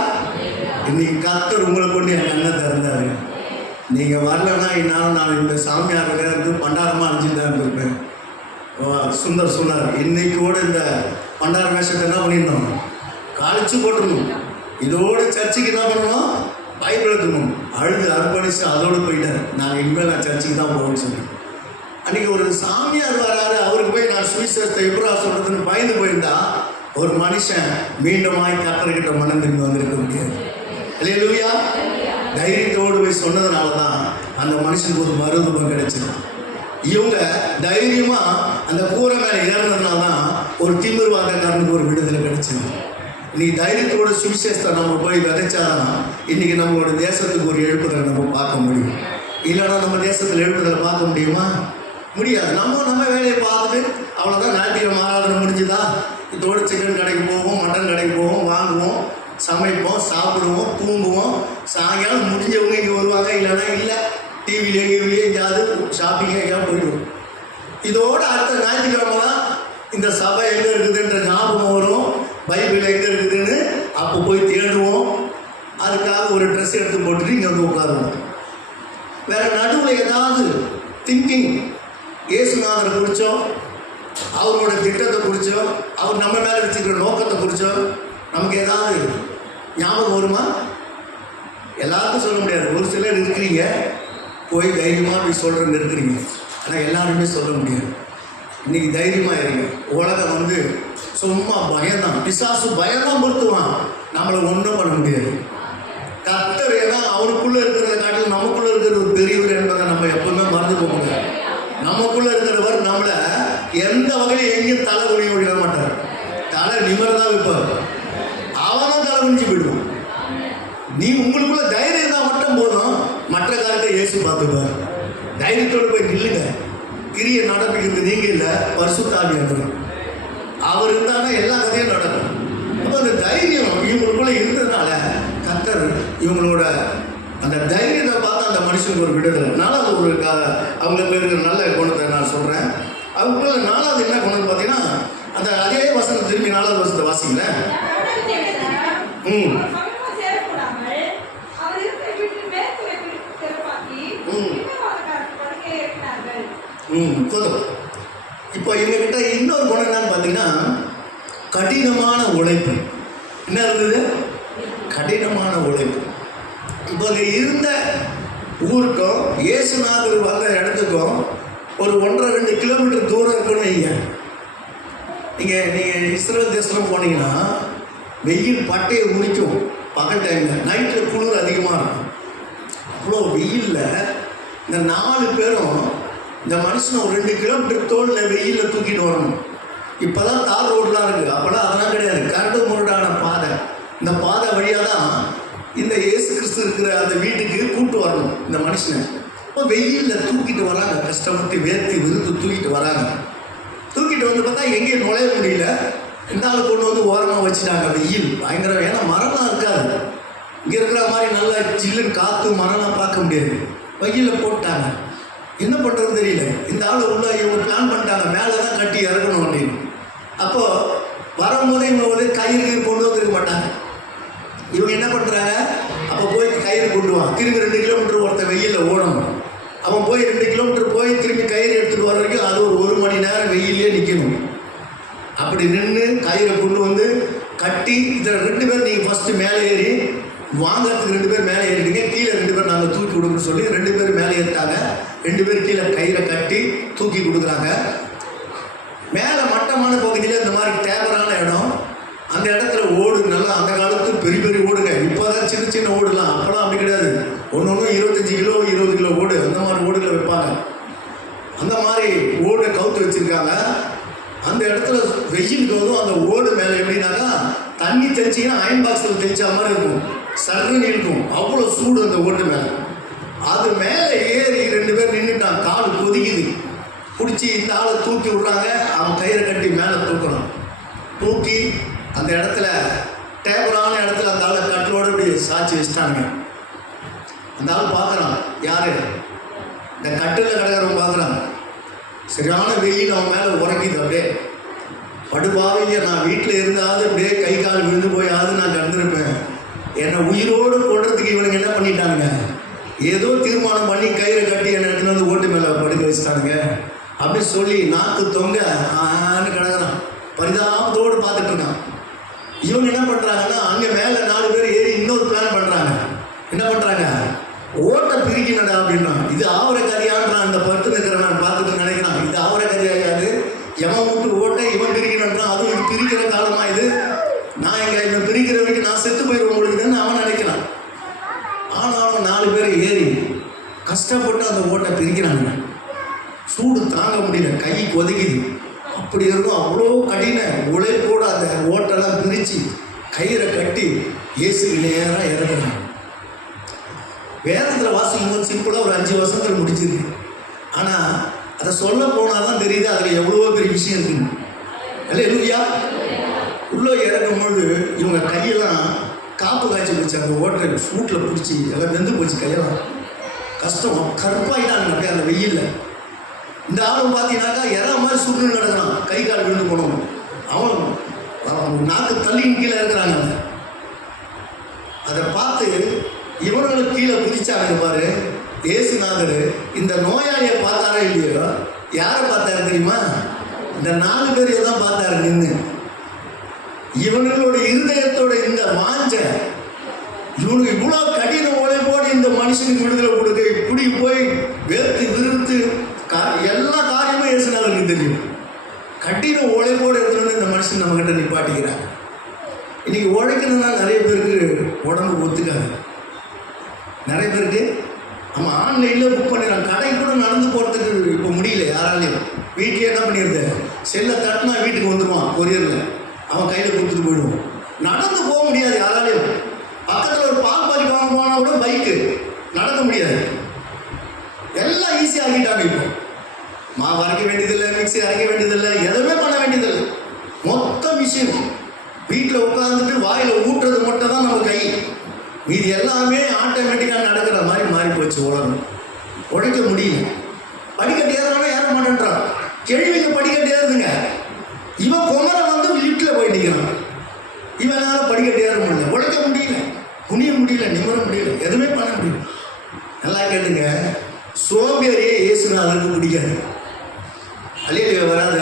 இன்னைக்கு கர்த்தர் உங்களை கொண்டு என் கண்ணை திறந்தாரு. நீங்கள் வரலன்னா என்னாலும் நான் இந்த சாமியார் இருந்து பண்டாரமாக அணிஞ்சுட்டு தான் இருந்திருப்பேன். சுந்தர் சொன்னார், இன்னைக்கு கூட இந்த பண்டார வேஷத்தை என்ன பண்ணிடணும், காலிச்சு போட்டுடணும். இதோடு சர்ச்சுக்கு என்ன பண்ணணும், பைபிள் எடுக்கணும். அழுது அர்ப்பணிச்சு அதோடு போயிட்டார். நான் இனிமேல் நான் சர்ச்சுக்கு தான் போகணும்னு சொன்னேன். அன்றைக்கி ஒரு சாமியார் வராரு, அவருக்கு போய் நான் சுவிசேஷத்தை எப்படா சொல்கிறதுன்னு பயந்து போயிருந்தா ஒரு மனுஷன் மீண்டுமாய் கர்த்தர்கிட்ட மனம் திரும்பி வந்திருக்க முடியாது. அல்லேலூயா. தைரியத்தோடு போய் சொன்னதுனால தான் அந்த மனுஷனுக்கு ஒரு மருத்துவம் கிடைச்சிடும். இவங்க தைரியமாக அந்த கூரை மேலே ஏறினதுனால தான் ஒரு திமிர்வாதக்காரனுக்கு ஒரு விடுதலை கிடைச்சிடும். இன்னைக்கு தைரியத்தோட சுவிசேஷத்தை நம்ம போய் விதைச்சாதான் இன்றைக்கி நம்மளோட தேசத்துக்கு ஒரு எழுப்புதலை நம்ம பார்க்க முடியும். இல்லைன்னா நம்ம தேசத்தில் எழுப்புதலை பார்க்க முடியுமா? முடியாது. நம்ம வேலையை பார்த்துட்டு அவ்வளோதான். ஞாயிற்றுக்கிழமை ஆராதனை முடிஞ்சுதா, இதோட சிக்கன் கடைக்கு போவோம், மட்டன் கடைக்கு போவோம், வாங்குவோம், சமைப்போம், சாப்பிடுவோம், தூங்குவோம். சாயங்காலம் முடிஞ்சவங்க இங்கே வருவாங்க, இல்லைன்னா இல்லை டிவிலேயே எங்கேயாவது ஷாப்பிங்கே எங்கேயாவது போயிடுவோம். இதோட அடுத்த ஞாயிற்றுக்கிழமை தான் இந்த சபை எங்கே இருக்குதுன்ற ஞாபகம் வரும், பைபிள் எங்கே இருக்குதுன்னு அப்போ போய் தேடுவோம். அதுக்காக ஒரு ட்ரெஸ் எடுத்து போட்டுட்டு இங்கே வந்து உட்காருவோம். வேறு நடுவில் ஏதாவது திங்கிங், இயேசுநாதரை குறித்தோம், அவரோட திட்டத்தை குறித்தோம், அவர் நம்ம மேலே வச்சுக்கிற நோக்கத்தை குறித்தோம் நமக்கு ஏதாவது ஞாபகம் வருமா? எல்லாருக்கும் சொல்ல முடியாது. ஒரு சிலர் இருக்கிறீங்க, போய் தைரியமாக போய் சொல்கிறேன்னு இருக்கிறீங்க. ஆனால் எல்லாருமே சொல்ல முடியாது. இன்றைக்கி தைரியமாக இருங்க. உலகம் வந்து சும்மா பயம்தான், பிசாசு பயம்தான் பொறுத்துவான், நம்மளை ஒன்றும் பண்ண முடியாது. கர்த்தர் ஏன்னா அவருக்குள்ளே இருக்கிறத காட்டில் நமக்குள்ளே இருக்கிற ஒரு பெரியவர் என்பதை நம்ம எப்பவுமே மறந்து போக முடியாது. நமக்குள்ளே இருக்கிறவர் நம்மளை எந்த வகையில் எங்கேயும் தலை குனிய விட மாட்டார். தலை நிமிர்தான் வைப்பார். அவனும் தலை குனிஞ்சு போயிடுவான். நீ உங்களுக்குள்ள தைரியம் இருந்தால் மட்டும் போதும், மற்ற காலத்தை இயேசு பார்த்துப்பார். தைரியத்தோடு போய் நில்லுங்க. கிரிய நடப்பிக்கிறது நீங்கள் இல்லை, பரிசுத்த ஆவியானவர். அவர் இருந்தாலும் எல்லா கதையும் நடக்கும். அப்போ அந்த தைரியம் இவங்களுக்குள்ள இருந்ததுனால கர்த்தர் இவங்களோட அந்த தைரியத்தை பார்த்தா அந்த மனுஷனுக்கு ஒரு விடுதலை. நாலாவது ஒரு அவங்களுக்கு இருக்கிற நல்ல குணத்தை நான் சொல்கிறேன். அவங்களுக்குள்ள நாலாவது என்ன குணம்னு பார்த்தீங்கன்னா, அந்த அதே வசனம் திரும்பி 4வது வசனத்தை வாசிங்களேன். போதும். இப்போ இவங்ககிட்ட இன்னொரு குணம் என்னன்னு பார்த்தீங்கன்னா, கடினமான உழைப்பு. என்ன இருந்தது? கடினமான உழைப்பு. இப்போ அங்கே இருந்த ஊருக்கும் இயேசுநாதர் வந்த இடத்துக்கும் ஒரு 1.5-2 கிலோமீட்டர் தூரம் இருக்குன்னு வைங்க. நீங்கள் இஸ்ரேல் தேசம் போனீங்கன்னா வெயில் பட்டையை உரிக்கும் பகல் டைமில், நைட்டில் குளிர் அதிகமாக இருக்கும். அவ்வளோ வெயிலில் இந்த 4 பேரும் இந்த மனுஷனை ஒரு 2 கிலோமீட்டர் தோளில் வெயிலில் தூக்கிட்டு வரணும். இப்போ தான் தார் ரோடெலாம் இருக்குது, அப்போலாம் அதெல்லாம் கிடையாது. கரடு முரடான பாதை. இந்த பாதை வழியாக தான் இந்த இயேசு கிறிஸ்து இருக்கிற அந்த வீட்டுக்கு கூட்டு வரணும் இந்த மனுஷனை. இப்போ வெயிலில் தூக்கிட்டு வராங்க, கஷ்டப்பட்டு வேர்த்து விருந்து தூக்கிட்டு வராங்க. தூக்கிட்டு வந்து பார்த்தா எங்கேயும் நுழைய முடியல. இந்த ஆள் கொண்டு வந்து ஓரமாக வச்சுட்டாங்க. வெயில் பயங்கரம். ஏன்னா மரம்லாம் இருக்காது. இங்கே இருக்கிற மாதிரி நல்லா ஜில்லுன்னு காற்று மரம்லாம் பார்க்க முடியாது. வெயிலில் போட்டாங்க. என்ன பண்ணுறதுன்னு தெரியல. இந்த ஆள் உள்ள இவங்க பிளான் பண்ணிட்டாங்க, மேலே தான் கட்டி இறக்கணும் அப்படின்னு. அப்போது வரும்போதே இவங்க வந்து கயிறு கொண்டு வந்துருக்க மாட்டாங்க. இவங்க என்ன பண்ணுறாங்க, அப்போ போய் கயிறு கொண்டு வா, திரும்பி 2 கிலோமீட்டர் ஒருத்தர் வெயிலில் ஓடணும். அவன் போய் 2 கிலோமீட்டர் போய் திரும்பி கயிறு எடுத்துகிட்டு வர வரைக்கும் அது ஒரு 1 மணி நேரம் வெயிலே நிற்கணும். அப்படி நின்று கயிறை கொண்டு வந்து கட்டி, இதில் 2 பேர் நீங்கள் ஃபஸ்ட்டு மேலே ஏறி வாங்கிறதுக்கு 2 பேர் மேலே ஏறிடுங்க, கீழே 2 பேர் நாங்கள் தூக்கி கொடுக்குன்னு சொல்லி 2 பேர் மேலே ஏறிட்டாங்க. 2 பேர் கீழே கயிறை கட்டி தூக்கி கொடுக்குறாங்க. மேலே மட்டமான பகுதியில் இந்த மாதிரி டேபரான இடம், அந்த இடத்துல ஓடு நல்லா, அந்த காலத்து பெரிய பெரிய ஓடுங்க. இப்போ தான் சின்ன சின்ன ஓடுலாம், அப்போலாம் அப்படி கிடையாது. ஒன்று 25 கிலோ 20 கிலோ ஓடு, அந்த மாதிரி ஓடுகளை வைப்பாங்க. அந்த மாதிரி ஓடை கவுத்து வச்சுருக்காங்க. அந்த இடத்துல வெயிலுக்கு வந்து அந்த ஓடு மேலே எப்படின்னாக்கா தண்ணி தெளிச்சிங்கன்னா அயன் பாக்ஸில் தெளிச்சா மாதிரி இருக்கும், சர்ன்னு இருக்கும். அவ்வளோ சூடு அந்த ஓட்டு மேலே. அது மேலே ஏறி 2 பேர் நின்றுட்டான், கால் கொதிக்குது. பிடிச்சி இந்த ஆளை தூக்கி விட்றாங்க. அவன் கயிறை கட்டி மேலே தூக்கணும். தூக்கி அந்த இடத்துல டேபிளான இடத்துல அந்த ஆளை கட்டிலோடு இப்படி சாட்சி வச்சுட்டாங்க. அந்த ஆள் பார்க்குறான், யார்? இந்த கட்டில் கிடக்கிறவங்க பார்க்குறாங்க. சரியான வெயில் அவன் மேலே உறங்கிது. அப்படியே படுபாவையே, நான் வீட்டில் இருந்தாவது அப்படியே கை கால் விழுந்து போயாவது நான் கடந்திருப்பேன். என்னை உயிரோடு கொள்றதுக்கு இவனுங்க என்ன பண்ணிட்டானுங்க, ஏதோ தீர்மானம் பண்ணி கயிறை கட்டி என்னை எடுத்துன்னு வந்து ஓட்டு மேலே படுக்க வச்சுட்டானுங்க அப்படின்னு சொல்லி நாக்கு தொங்க ஆன்னு கிடக்குறான். பரிதாபத்தோடு பார்த்துட்டு இருக்கான். இவங்க என்ன பண்ணுறாங்கன்னா, அங்கே மேலே 4 பேர் ஏறி இன்னொரு பிளான் பண்ணுறாங்க. என்ன பண்ணுறாங்க, ஓட்டை பிரிக்கணுடா அப்படின்னா. இது ஆவர கதையான்றான். அந்த படுத்து இருக்கிறவன் பார்த்துட்டு நினைக்கிறான், இது ஆவர கதையாது, எவன் விட்டு ஓட்டை இவன் பிரிக்கணுன்றான். அதுவும் இது பிரிக்கிற காலமாக இது, நான் எங்கள் இவன் பிரிக்கிற வரைக்கும் நான் செத்து போயிடுவேன் உங்களுக்குன்னு அவன் நினைக்கிறான். ஆனாலும் 4 பேர் ஏறி கஷ்டப்பட்டு அந்த ஓட்டை பிரிக்கிறாங்க. சூடு தாங்க முடியல, கை கொதிக்குது. அப்படி இருக்கும், அவ்வளோ கடின உழைப்போடு அந்த ஓட்டெல்லாம் பிரித்து கயிறை கட்டி இயேசுக்கு நேராக இறக்குறாங்க. வேதத்தில் வாசிக்கும் போது சிம்பிளாக ஒரு 5 வருஷத்தில் முடிச்சிருக்கு. ஆனால் அதை சொல்ல போனால் தான் தெரியுது அதில் எவ்வளோ பெரிய விஷயம் இருக்குன்னு. இல்லை இல்லையா? உள்ளே இறக்கும்பொழுது இவங்க கையெல்லாம் காப்பு காய்ச்சி போச்சு. அந்த ஓட்டை சூட்டில் பிடிச்சி எல்லாம் வெந்து போச்சு. கையெல்லாம் கஷ்டம், கருப்பாயிட்டாங்க அப்படியே அந்த வெயிலில். இந்த ஆளும் பார்த்தீங்கன்னாக்கா இற மாதிரி சுருன்னு நடக்கிறான், கை கால் விழுந்து போனோம். அவன் நாக்கு தள்ளின்னு கீழே இருக்கிறாங்க. அதை பார்த்து இவர்களுக்கு கீழே குதிச்சாங்க பாரு. இயேசுநாதர் இந்த நோயாளியை பார்த்தாரா இல்லையோ, யாரை பார்த்தாரு தெரியுமா? இந்த 4 பேரையே தான் பார்த்தாரு நின்று. இவங்களோட இருதயத்தோட இந்த வாஞ்ச, இவனுக்கு இவ்வளோ கடின உழைப்போடு இந்த மனுஷனுக்கு விடுதலை கொடுக்க, இப்படி போய் வேர்த்து விருத்து எல்லா காரியமும் இயேசுநாதருக்கு தெரியும். கடின உழைப்போடு எடுத்துன்னு இந்த மனுஷன் நம்மகிட்ட நிப்பாட்டிக்கிறாங்க. இன்னைக்கு உழைக்கணும்னா நிறைய பேருக்கு உடம்பு ஒத்துக்காது. நிறைய பேருக்கு நம்ம ஆன்லைனில் புக் பண்ணிடுறாங்க. கடைக்கு கூட நடந்து போகிறதுக்கு இப்போ முடியல யாராலையும். வீட்டிலே என்ன பண்ணிடுது, செல்லை தட்டினா வீட்டுக்கு வந்துடுவான் கொரியரில், அவன் கையில் கொடுத்துட்டு போயிடுவோம். நடந்து போக முடியாது யாராலையும். பக்கத்தில் ஒரு பால் பாக்கி வாங்க போனால் கூட பைக்கு நடக்க முடியாது. எல்லாம் ஈஸியாக ஆகிட்டாங்க. இப்போ மாவு அரைக்க வேண்டியதில்லை, மிக்சி அரைக்க வேண்டியதில்லை, எதுவுமே பண்ண வேண்டியதில்லை. மொத்த விஷயம் வீட்டில் உட்காந்துட்டு வாயில் ஊட்டுறது மட்டும் தான் நம்ம கை. மீதி எல்லாமே ஆட்டோமேட்டிக்காக நடக்கிற மாதிரி மாறி போச்சு உலகம். உழைக்க முடியல. படிக்கட்டு ஏறனா ஏற மாட்டேன்றான். கேள்விங்க படிக்கட்டு ஏறுதுங்க. இவன் குமரை வந்து வீட்டில் போய் நிற்கிறான். இவனால படிக்கட்டு ஏற முடியல, உழைக்க முடியல, குனிய முடியல, நிமிர முடியல, எதுவுமே பண்ண முடியல. நல்லா கேட்டுங்க, சோம்பேறியே இயேசுநாதருக்கு பிடிக்காது. அல்லேலூயா வராத.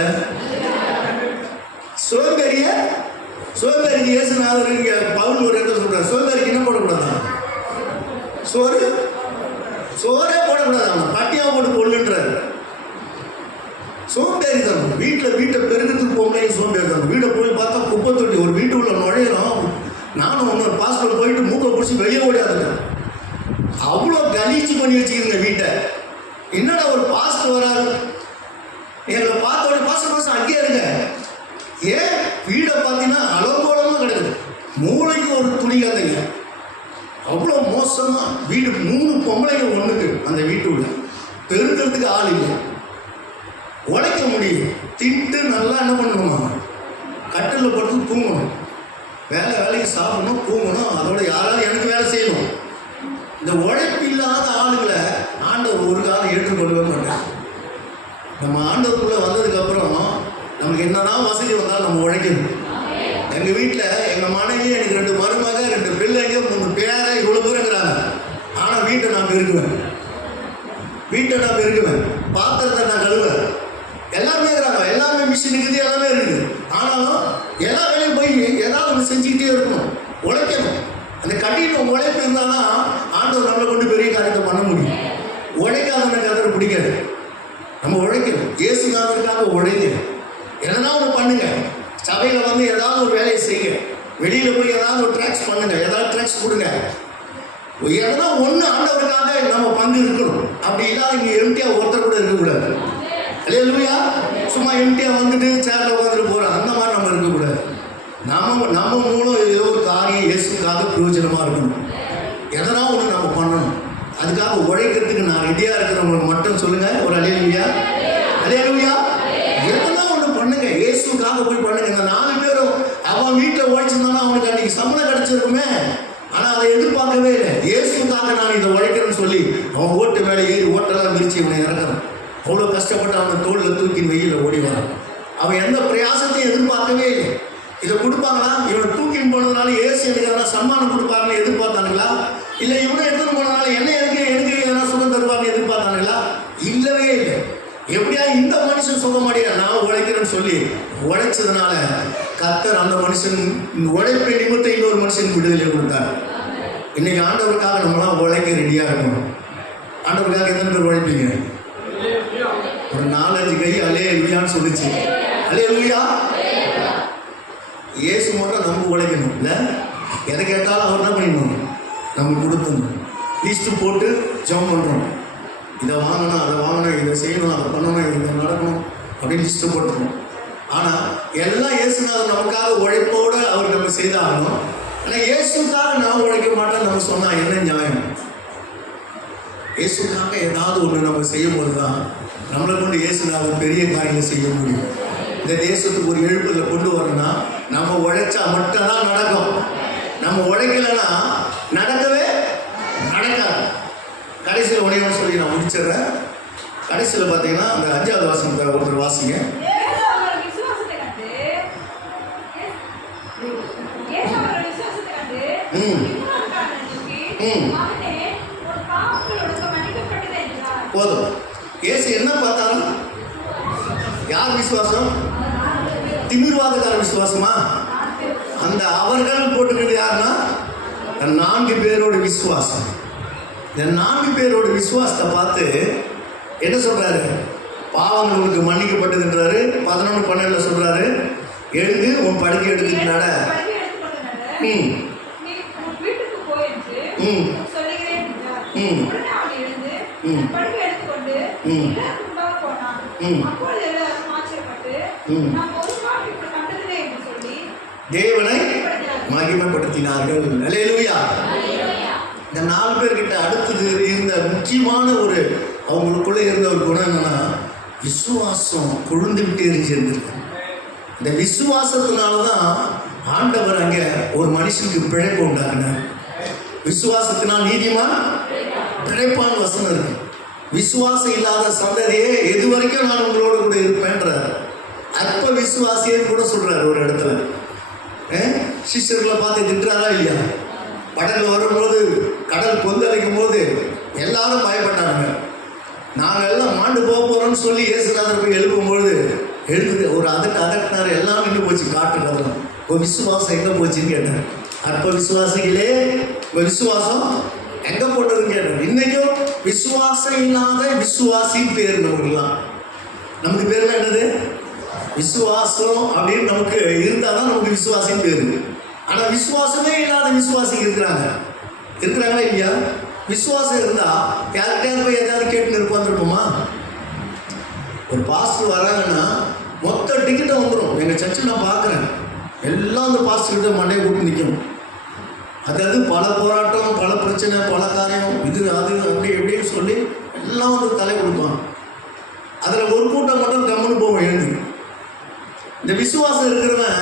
சோம்பேறிக்கு இயேசுநாதர் இங்கே பவுல் ஒரு இடத்துல சொல்றாரு, சோம்பேறிக்கு என்ன போடக்கூடாது? சோறே போடக்கூடாது. அவன் பட்டியா போட்டு கொள்ளுன்றாரு. சோம்பேறி தான். வீட்டை பெருக்கிறதுக்கு போகலையும் சோம்பேறி தான். வீட்டை போய் பார்த்தா குப்பை தொட்டி, ஒரு வீட்டு உள்ள நுழையிறோம். நானும் ஒன்று பாஸ்போர்ட் போயிட்டு மூக்கை பிடிச்சி வெளியே ஓடியாதுங்க. அவ்வளோ கலீச்சு பண்ணி வச்சுக்கிறீங்க வீட்டை. என்னடா ஒரு பாஸ்ட் வராது, எங்களை பார்த்தோட பாசம் அங்கேயே இருங்க. ஏன் வீடை பார்த்தீங்கன்னா அலங்கோலமாக கிடக்குது. மூளைக்கு ஒரு துணி கதைங்க. அவ்வளோ மோசமாக வீடு. 3 பொம்பளைங்க ஒன்றுக்கு அந்த வீட்டு உள்ள பெருக்கிறதுக்கு ஆள் இல்லை. உழைக்க முடியும். திட்டு நல்லா என்ன பண்ணணுமா, கட்டில் போட்டு தூங்கணும். வேலைக்கு சாப்பிடணும், தூங்கணும். அதோட யாராவது எனக்கு வேலை செய்யணும். இந்த உழைப்பு இல்லாத ஆளுங்களை ஆண்டவர் ஒரு காலம் ஏற்றுக்கொள்ளவே மாட்டார். நம்ம ஆண்டவருக்குள்ளே வந்ததுக்கப்புறம் நமக்கு என்னதான் வசதி வந்தாலும் நம்ம உழைக்கணும். எங்கள் வீட்டில் எங்கள் மனைவி, எனக்கு 2 மருமக, 2 பிள்ளைங்க, 3 பேரை, இவ்வளோ தூரங்கிறாங்க. ஆனால் வீட்டை நான் பெருக்குவேன். பாத்திரத்தை நான் கழுவேன். எல்லாருமே இருக்கிறாங்க. எல்லாமே மிஷின் இருக்குது, எல்லாமே இருக்குது. ஆனாலும் எல்லா வேலையும் போய் ஏதாவது ஒன்று செஞ்சுக்கிட்டே இருக்கணும், உழைக்கணும். அந்த கடின உழைப்பு இருந்தால் தான் ஆண்டவர் நம்மளை கொண்டு பெரிய காரியத்தை பண்ண முடியும். உழைக்காதவனுக்கு கர்த்தரை பிடிக்காது. நம்ம உழைக்கணும். இயேசுநாதருக்காக உழைங்க. எதனா ஒன்று பண்ணுங்க. சபையில் வந்து ஏதாவது ஒரு வேலையை செய்யுங்க. வெளியில் போய் ஏதாவது ஒரு ட்ராக்ஸ் பண்ணுங்க, ஏதாவது ட்ராக்ஸ் கொடுங்க. எதனா ஒன்று ஆண்டவருக்காக நம்ம பங்கு இருக்கணும். அப்படி இல்லாத இங்கே எம்டியாக ஒருத்தர் கூட இருக்கக்கூடாது. அல்லேலூயா. சும்மா எம்டியாக வந்துட்டு சேரில் உட்காந்துட்டு போகிறோம், அந்த மாதிரி நம்ம இருக்கக்கூடாது. நம்ம மூலம் ஏதோ ஒரு காரியம் இயேசுக்காக பிரயோஜனமாக இருக்கணும். எதனா ஒன்று நம்ம பண்ணணும். அதுக்காக உழைக்கிறதுக்கு நான் ரெடியாக இருக்கிறவங்களுக்கு மட்டும் சொல்லுங்கள் ஒரு அல்லேலூயா. அல்லேலூயா. எதனா ஒன்று பண்ணுங்க, இயேசுக்காக போய் பண்ணுங்க. இந்த 4 பேரும் அவன் வீட்டில் உழைச்சிருந்தானா அவனுக்கு அன்றைக்கி சம்பளம் கிடச்சிருக்குமே. ஆனால் அதை எதிர்பார்க்கவே இல்லை. இயேசுக்காக நான் இதை உழைக்கிறேன்னு சொல்லி அவன் ஓட்டு மேலே ஏறி ஓட்டெல்லாம் பிரித்து இவனை இறக்குறான். அவ்வளோ கஷ்டப்பட்டு அவனை தோளில் தூக்கி வெயிலில் ஓடி வரான். அவன் எந்த பிரயாசத்தையும் எதிர்பார்க்கவே இல்லை. இதை கொடுப்பாங்களா, இவனை தூக்கின்னு போனதுனால ஏசு எனக்கு எதனா சம்மானம் கொடுப்பாங்கன்னு எதிர்பார்த்தானுங்களா? இல்லை இவனை எடுத்துன்னு போனதுனால எனக்கு எதனா சுகம் தருவாங்கன்னு எதிர்பார்த்தானுங்களா? இல்லவே இல்லை. எப்படியா இந்த மனுஷன் சுகமாடியா, நான் உழைக்கிறேன்னு சொல்லி உழைச்சதுனால கர்த்தர் அந்த மனுஷன் உழைப்பை நிமித்தம் இன்னொரு மனுஷன் விடுதலை கொடுத்தார். இன்னைக்கு ஆண்டவருக்காக நம்மளாம் உழைக்க ரெடியாக இருக்கணும். ஆண்டவருக்காக எத்தனை பேர் உழைப்பீங்க? ஒரு 4-5 கை அல்லேலூயான்னு சொல்லிச்சு. அல்லேலூயா. இயேசு மட்டும் நம்ம உழைக்கணும். இல்லை எதை கேட்டாலும் அவர் என்ன பண்ணிடணும், நம்ம கொடுத்துடணும். லிஸ்ட்டு போட்டு ஜெபம் பண்ணுறோம். இதை வாங்கணும், அதை வாங்கணும், இதை செய்யணும், அதை பண்ணணும், இதை நடக்கணும் அப்படின்னு லிஸ்ட்டு போட்டுருவோம். ஆனால் எல்லாம் இயேசுநாதர் நமக்காக உழைப்போடு அவர் நம்ம செய்தாகணும். ஆனால் இயேசுக்காக நான் உழைக்க மாட்டேன்னு நம்ம சொன்னால் என்ன நியாயம்? இயேசுக்காக ஏதாவது ஒன்று நம்ம செய்யும் போது தான் நம்மளை கொண்டு இயேசுநாதர் பெரிய காரியங்களை செய்ய முடியும். இந்த தேசத்துக்கு ஒரு எழுப்புதலை கொண்டு வரணும்னா நம்ம உழைச்சா மட்டும்தான் நடக்கும். நம்ம உழைக்கலைன்னா நடக்கவே நடக்காது. கடைசியில் உடையவன் சொல்லி நான் முடிச்சிடுறேன். கடைசியில் பார்த்தீங்கன்னா அந்த 5வது வசனத்தை ஒருத்தர் வாசிங்க. போதும். இயேசு என்ன பார்த்தாலும் யார் விசுவாசம்? திமிர்வாதக்கார விசுவாசமா? அந்த அவர்கள் போட்டுக்கிறது யாருன்னா 4 பேரோட விசுவாசம். இந்த 4 பேரோட விசுவாசத்தை பார்த்து என்ன சொல்றாரு? பாவங்கள் உங்களுக்கு மன்னிக்கப்பட்டதுன்றாரு. 11:12 சொல்றாரு, எழுந்து உன் படுக்கை எடுத்துட்டு நட. தேவனை மகிமைப்படுத்தினார்கள். அல்லேலூயா. இந்த 4 பேர்கிட்ட அடுத்தது இருந்த முக்கியமான ஒரு அவங்களுக்குள்ள இருந்த ஒரு குணம் என்னன்னா, விசுவாசம் கொழுந்துகிட்டே இருந்திருக்கு. இந்த விசுவாசத்தினால தான் ஆண்டவர் அங்கே ஒரு மனுஷனுக்கு பிழைப்பு உண்டாக்குனார். விசுவாசத்தினால் நீதிமான் பிழைப்பான் வசனம் இருக்கு. விசுவாசம் இல்லாத சந்ததியே எது வரைக்கும் நான் உங்களோட கூட இருப்பேன்றார். அற்ப விசுவாசியே கூட சொல்றாரு ஒரு இடத்துல. சிஷ்யர்களை பார்த்து திட்டுறாரா இல்லையா? படகுல வரும்போது கடல் கொந்தளிக்கும் போது எல்லாரும் பயப்பட்டாங்க. நாங்கள் எல்லாம் மாண்டு போக போறோம்னு சொல்லி இயேசுநாதர் போய் எழுப்பும்பொழுது எழுந்து ஒரு அதட்டினார். எல்லாம் நின்று போச்சு காட்டுறதுலாம். ஒரு விசுவாசம் எங்க போச்சுன்னு கேட்டார். அற்ப விசுவாசிகளே, விசுவாசம் எங்க போட்டதுன்னு கேட்டார். இன்னைக்கும் விசுவாசம் இல்லாத விசுவாசின்னு பேர் நமக்குலாம். நமக்கு பேர்லாம் என்னது? விசுவாசம் அப்படின்னு நமக்கு இருந்தாதான் நமக்கு விசுவாசின்னு பேரு. ஆனா விசுவாசமே இல்லாத விசுவாசி இருக்கிறாங்களா இல்லையா? விசுவாசம் இருந்தா யார்கிட்டயாவது போய் ஏதாவது கேட்டு இருப்போமா? ஒரு பாஸ்டர் வராங்கன்னா மொத்த டிக்கெட்டை வந்துடும். எங்க சர்ச்சில் நான் பார்க்குறேன், எல்லாம் அந்த பாஸ்டர் கிட்ட மண்டையை கூட்டு நிற்கணும். அதாவது பல போராட்டம், பல பிரச்சனை, பல காரியம், இது அது அப்படி எப்படின்னு சொல்லி எல்லாம் வந்து தலை கொடுப்பாங்க. அதில் ஒரு கூட்டம் மட்டும் கம்முன்னு போவோம் எழுந்து. இந்த விசுவாசம் இருக்கிறவன்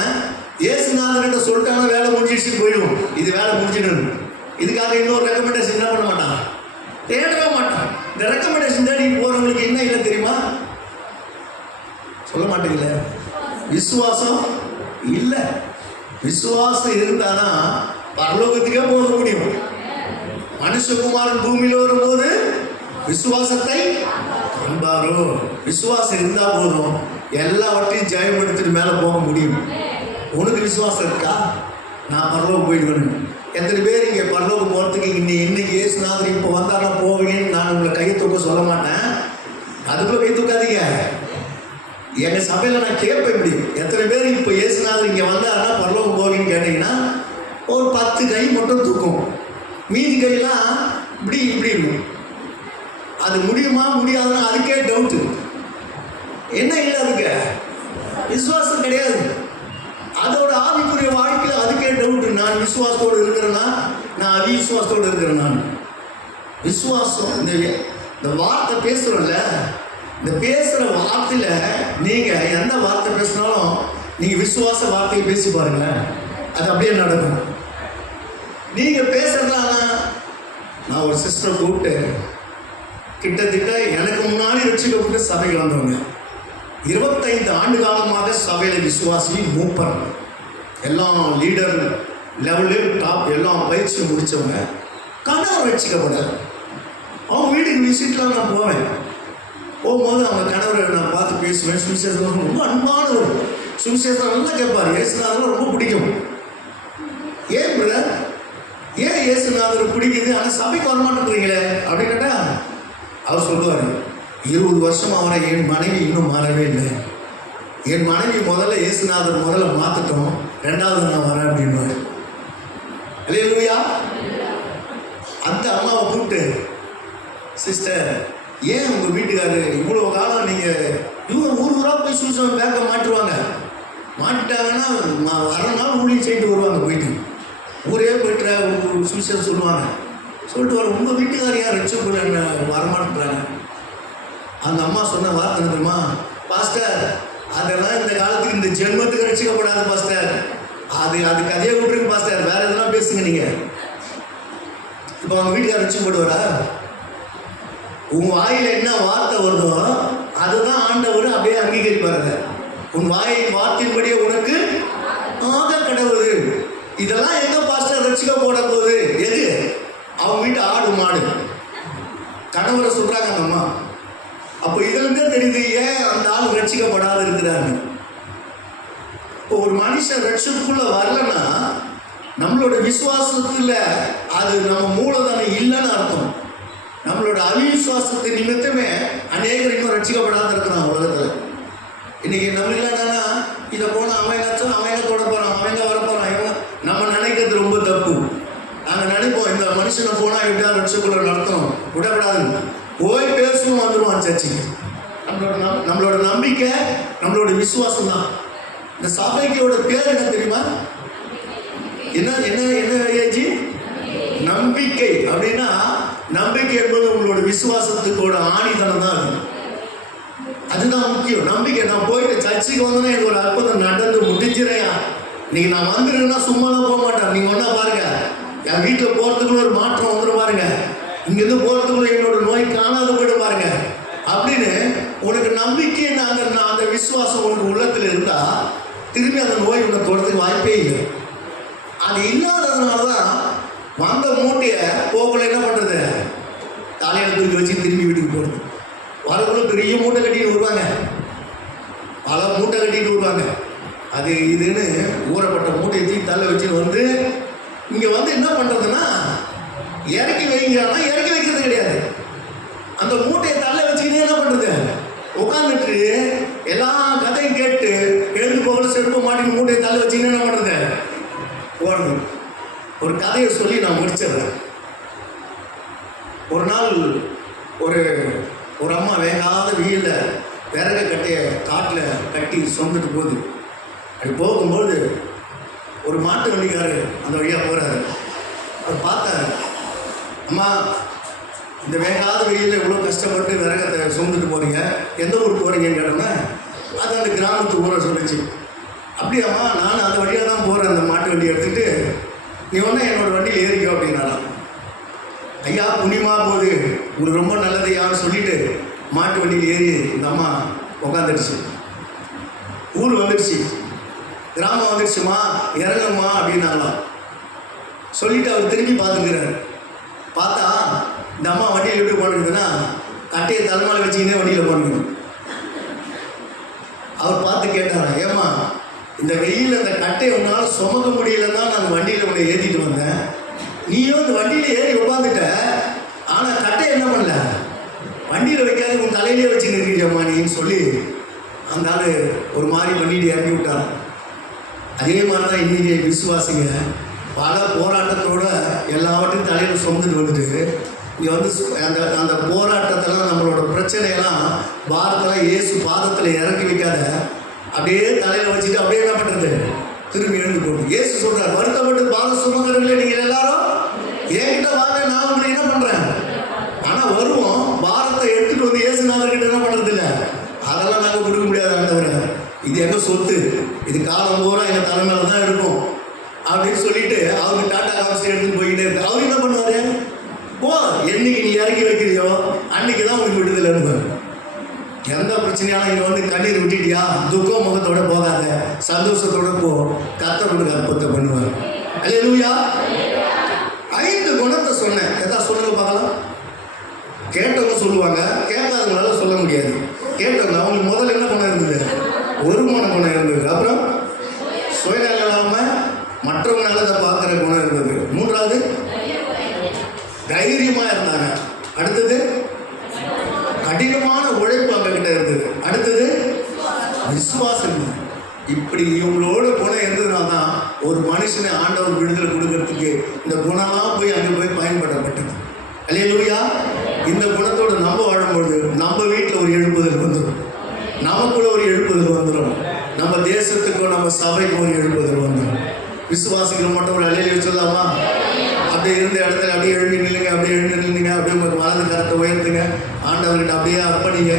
இயேசுநாதர்கிட்ட சொல்லிட்டாங்கன்னா வேலை முடிஞ்சிடுச்சு போயிடும். இது வேலை முடிஞ்சிடும். இதுக்காக இன்னொரு ரெக்கமெண்டேஷன் என்ன பண்ண மாட்டான், தேடவே மாட்டான். இந்த ரெக்கமெண்டேஷன் தேடி போறவங்களுக்கு என்ன இல்லை தெரியுமா? சொல்ல மாட்டீங்களே, விசுவாசம் இல்லை. விசுவாசம் இருந்தானா பரலோகத்துக்கே போக முடியும். மனுஷகுமாரன் பூமியில் வரும்போது விசுவாசத்தை காண்பாரோ. விசுவாசம் இருந்தா போதும், எல்லாவற்றையும் ஜெயம் எடுத்துட்டு மேலே போக முடியும். உனக்கு விசுவாசம் இருக்கா? நான் பரலோகம் போயிடுவேன். எத்தனை பேர் இங்கே பரலோகம் போகிறதுக்கு இன்னைக்கு இயேசுநாதர் இப்போ வந்தானா போவீங்கன்னு நான் உங்களை கையை தூக்க சொல்ல மாட்டேன். அதுக்குள்ள கை தூக்காதீங்க. எங்கள் சபையில் நான் கேட்பேன் முடியும், எத்தனை பேர் இப்போ இயேசுநாதர் இங்கே வந்தாருன்னா பரலோகம் போவீங்கன்னு கேட்டீங்கன்னா ஒரு 10 கை மட்டும் தூக்கும். மீதி கையெல்லாம் இப்படி இப்படி இருக்கும். அது முடியுமா முடியாதுன்னா அதுக்கே டவுட்டு. என்ன இல்லை, அதுக்கு விசுவாசம் கிடையாது. அதோட ஆவிக்குரிய வாழ்க்கையில் அதுக்கே டவுட்டு. நான் விசுவாசத்தோடு இருக்கிறேன்னா, நான் அவிசுவாசத்தோடு இருக்கிறேன். நான் விசுவாசம் இந்த வார்த்தை பேசுகிறோம்ல, இந்த பேசுகிற வார்த்தையில் நீங்கள் எந்த வார்த்தை பேசினாலும் நீங்கள் விசுவாச வார்த்தையை பேசி பாருங்களேன், அது அப்படியே நடக்கும். நீங்கள் பேசுறதுனால நான் ஒரு சிஸ்டர் கூப்பிட்டு கிட்டத்தட்ட எனக்கு முன்னாடி ரட்சிக்கப்பட்டு சபைக்கு வந்தவங்க, 25 ஆண்டு காலமாக சபையில் விசுவாசி மூப்பர், எல்லாம் லீடர் லெவலில் டாப் எல்லாம் பயிற்சி முடித்தவங்க, கணவர் ரட்சிக்கப்பட்டார். அவங்க வீட்டுக்கு விசிட்லாம் நான் போவேன். போகும்போது அவங்க கணவரை நான் பார்த்து பேசுவேன். சுவிசேஷம் ரொம்ப அன்பானவர், சுவிசேஷம் நல்லா கேட்பார். இயேசுநாதர் ரொம்ப பிடிக்கும். ஏன் பிரதர், ஏன் இயேசுநாதர் பிடிக்குது ஆனால் சபைக்கு வரமாட்டேன்றீங்களே அப்படின்னு கேட்டால் அவர் சொல்லுவார், 20 வருஷம் அவரை என் மனைவி இன்னும் மாறவே இல்லை. என் மனைவி முதல்ல இயேசுநாதர் முதல்ல மாற்றட்டும், 2வது நான் வரேன் அப்படின்வார். அல்லேலூயா. அந்த அம்மாவை கூப்பிட்டு, சிஸ்டர் ஏன் உங்கள் வீட்டுக்காரர் இவ்வளோ காலம் நீங்கள் இவங்க ஊராக போய் சுவிசேஷம் பேக்க மாட்டுருவாங்க, மாட்டிட்டாங்கன்னா வர நாள் ஊழியம் செய்துட்டு வருவாங்க. போயிட்டு ஊரே போய்ட்டு சுவிசேஷம் சொல்லுவாங்க. சொல்லிட்டு வர உங்கள் வீட்டுக்காரர் யார் ரட்சிப்புல வரமாட்டேன்றாங்க. அந்த அம்மா சொன்ன வார்த்தை தெரியுமா? பாஸ்டர் அதெல்லாம் இந்த காலத்துக்கு இந்த ஜென்மத்துக்கு ரட்சிக்கப்படாது பாஸ்டர், அதுக்கு அதே விட்டுருக்கு பாஸ்டர், வேற எதெல்லாம் பேசுங்க நீங்கள். இப்போ அவங்க வீட்டுக்காரர் ரட்சிக்கப்படுவாரா? உன் வாயில் என்ன வார்த்தை வருதோ அதுதான் ஆண்டவர் அப்படியே அங்கீகரிப்பாருங்க. உன் வார்த்தையின்படியே உனக்கு கடவுள். இதெல்லாம் எங்க பாஸ்டர் ரட்சிக்க போட போகுது? எது? அவங்க வீட்டு ஆடு மாடு கணவரை சொல்றாங்க அந்த அம்மா. அப்போ இதுல இருந்தே தெரியுது ஏன் அந்த ஆள் ரட்சிக்கப்படாத இருக்கிறாங்க. இப்போ ஒரு மனுஷன் ரட்சிப்புக்குள்ள வரலன்னா நம்மளோட விசுவாசத்துல அது நம்ம மூலதனம் இல்லைன்னு அர்த்தம். நம்மளோட அவிசுவாசத்தை நிமித்தமே அநேகர் இன்னும் ரட்சிக்கப்படாத இருக்கிறான் உலகத்துல. இன்னைக்கு நம்மளாம் என்னன்னா இதை போனால் அவன் என்னாச்சும் அவன் எங்க தொட போறான், அவன் எங்க வர போறான், இவன் நம்ம நினைக்கிறது ரொம்ப தப்பு. நாங்கள் நினைப்போம் இந்த மனுஷனை போனால் எப்படியா ரட்சிப்புக்குள்ள நடத்தணும், விடப்படாதுன்னு போய் பேசணும் வந்துடுவான் சர்ச்சுக்கு. நம்மளோட நம்பிக்கை நம்மளோட விசுவாசம் தான். இந்த சபைக்கோட பேர் என்ன தெரியுமா? என்ன என்ன என்ன ஏஜி? நம்பிக்கை. அப்படின்னா நம்பிக்கை என்பது உங்களோட விசுவாசத்துக்கோட ஆணிதனம் தான். அதுதான் முக்கியம். நம்பிக்கை. நான் போயிட்டு சர்ச்சுக்கு வந்தோன்னா எனக்கு ஒரு அற்புதம் நடந்து முடிஞ்சிறையா, நீங்க நான் வந்துடுன்னா சும்மாலாம் போக மாட்டேன். நீங்க ஒன்னா பாருங்க, என் வீட்டில் போகிறதுக்குள்ள ஒரு மாற்றம் வந்துடும் பாருங்க, இங்கேருந்து போகிறதுக்குள்ள என்னோட நோய் காணாத போயிடும் பாருங்க அப்படின்னு உனக்கு நம்பிக்கை, அந்த விசுவாசம் உனக்கு உள்ளத்தில் இருந்தால் திரும்பி அந்த நோய் உன்னை தொடுறதுக்கு வாய்ப்பே இல்லை. அது இல்லாததுனால தான் வந்த மூட்டையை போக்குள்ள என்ன பண்ணுறது, தலையில் தூக்கி வச்சு திரும்பி வீட்டுக்கு போகிறது. வரக்குள்ள பெரிய மூட்டை கட்டிட்டு வருவாங்க, பல மூட்டை கட்டிட்டு வருவாங்க. அது இதுன்னு ஊறப்பட்ட மூட்டையை தூக்கி தள்ள வச்சுட்டு வந்து இங்கே வந்து என்ன பண்ணுறதுன்னா இறக்கி வைங்கிறான்னா இறக்கி வைக்கிறது கிடையாது. அந்த மூட்டையை தள்ள வச்சுக்கிட்டே என்ன பண்ணுறது, உட்காந்துட்டு எல்லா கதையும் கேட்டு எழுந்து போகல செருப்பு மாட்டின்னு மூட்டையை தள்ள வச்சுக்கின்னு என்ன பண்ணுறது ஓடணும். ஒரு கதையை சொல்லி நான் முடிச்சிடுறேன். ஒரு நாள் ஒரு அம்மா வேகாத வெயில்ல விறகு கட்டையை காட்டில் கட்டி சொந்துட்டு போகுது. அப்படி போகும்போது ஒரு மாட்டு வண்டிக்காரர் அந்த வழியாக போகிறாரு. அவர் பார்த்தாரு, அம்மா இந்த வேகாத வெயிலில் இவ்வளோ கஷ்டப்பட்டு விறகத்தை சுமந்துட்டு போகிறீங்க, எந்த ஊருக்கு போகிறீங்கன்னு கேட்டோன்னா அது அந்த கிராமத்து ஊரை சொல்லிச்சு. அப்படியாம்மா, நான் அந்த வழியாக தான் போகிறேன், அந்த மாட்டு வண்டி எடுத்துகிட்டு, நீ ஒன்றா என்னோடய வண்டியில் ஏறிக்கோ அப்படின்னாலாம். ஐயா புண்ணியமாக போகுது, உங்களுக்கு ரொம்ப நல்லது யான்னு சொல்லிட்டு மாட்டு வண்டியில் ஏறி இந்த அம்மா உட்காந்துடுச்சு. ஊர் வந்துடுச்சு, கிராமம் வந்துடுச்சுமா, இறங்குமா அப்படின்னாலாம். சொல்லிவிட்டு அவர் திரும்பி பார்த்துக்கிறார். பார்த்தா இந்த அம்மா வண்டியில் எப்படி போட்டுருக்குன்னா கட்டையை தலைமையில் வச்சுக்கினே வண்டியில் போட்டுக்கணும். அவர் பார்த்து கேட்டாரா, ஏம்மா இந்த வெயில் அந்த கட்டையை உன்னால் சுமக்க முடியலன்னா நான் வண்டியில் உன்னை ஏற்றிட்டு வந்தேன், நீயும் இந்த வண்டியில் ஏறி உட்காந்துட்ட, ஆனால் கட்டையை என்ன பண்ணல, வண்டியில் வைக்காது உன் தலையிலே வச்சு நிற்கிறேம்மா நீன்னு சொல்லி அந்த ஆள் ஒரு மாதிரி பண்ணிட்டு இறங்கி விட்டார். அதே மாதிரி தான் இன்றைக்கி விசுவாசிங்க பல போராட்டத்தோடு எல்லாவற்றையும் தலையில் சுமந்துட்டு வந்துட்டு இங்கே வந்து அந்த போராட்டத்தெல்லாம் நம்மளோட பிரச்சனையெல்லாம் பாரத்தெல்லாம் இயேசு பாதத்தில் இறக்கி வைக்காத அப்படியே தலையில் வச்சுட்டு அப்படியே என்ன பண்ணுறது, திரும்பி எழுந்து போகுது. இயேசு சொல்கிறார், வருத்தப்பட்டு பாதம் சுமக்கிறவங்களே நீங்கள் எல்லாரும் என்கிட்ட வாங்க, நான் உங்களை என்ன பண்ணுறேன். ஆனால் வருவோம், பாரத்தை எடுத்துகிட்டு வந்து இயேசுநாதர்கிட்ட என்ன பண்ணுறது இல்லை, அதெல்லாம் நாங்கள் கொடுக்க முடியாது ஆண்டவரே, இது எங்கள் சொத்து, இது காலம் பூரா எங்கள் தலைமையில தான் இருக்கும் அப்படின்னு சொல்லிட்டு அவருக்கு டாட்டா காமிச்சு எடுத்துட்டு போய்கிட்டே இருக்கு. அவர் என்ன பண்ணுவாரு, போ என்னைக்கு நீ இறக்கி வைக்கிறியோ அன்னைக்கு தான் உனக்கு விடுதலை இருப்பார். எந்த பிரச்சனையாலும் இங்கே வந்து கண்ணீர் விட்டுட்டியா, துக்க முகத்தோட போகாத, சந்தோஷத்தோட போ, கர்த்தர் உனக்கு அற்புதத்தை பண்ணுவார். அல்லேலூயா. 5 குணத்தை சொன்னேன், எதா சொல்லுங்க பார்க்கலாம். கேட்டவங்க சொல்லுவாங்க, கேட்காதவங்களால சொல்ல முடியாது. கேட்டவங்க அவங்களுக்கு முதல்ல என்ன குணம் இருந்தது, ஒருமான குணம் இருந்தது. அப்புறம் சுயநலம் இல்லாமல் மற்றவங்க நல்லதை பார்க்குற குணம் இருந்தது. 3வது தைரியமாக இருந்தாங்க. அடுத்தது கடினமான உழைப்பு அவங்ககிட்ட இருந்தது. அடுத்தது விசுவாசம். இப்படி இவங்களோட குணம் இருந்ததுனால தான் ஒரு மனுஷனை ஆண்டவர் விடுதலை கொடுக்கறதுக்கு இந்த குணம்லாம் போய் அங்கே போய் பயன்படுத்தப்பட்டது. அல்லேலூயா. இந்த குணத்தோடு நம்ம வாழும்பொழுது நம்ம வீட்டில் ஒரு எழுப்புதல் வந்துடும், நமக்குள்ள ஒரு எழுப்புதல் வந்துடும், நம்ம தேசத்துக்கும் நம்ம சபைக்கும் ஒரு எழுப்புதல் வந்துடும். விசுவாசிகள் மட்டும் ஒரு அல்லேலூயா சொல்லாமா? அப்படியே இருந்த இடத்துல அப்படியே எழுப்பி நில்லுங்க, அப்படியே எழுந்து நில்லுங்க, அப்படியே உங்களுக்கு வலது கரத்தை உயர்த்துங்க, ஆண்டவர்கிட்ட அப்படியே அர்ப்பணிங்க.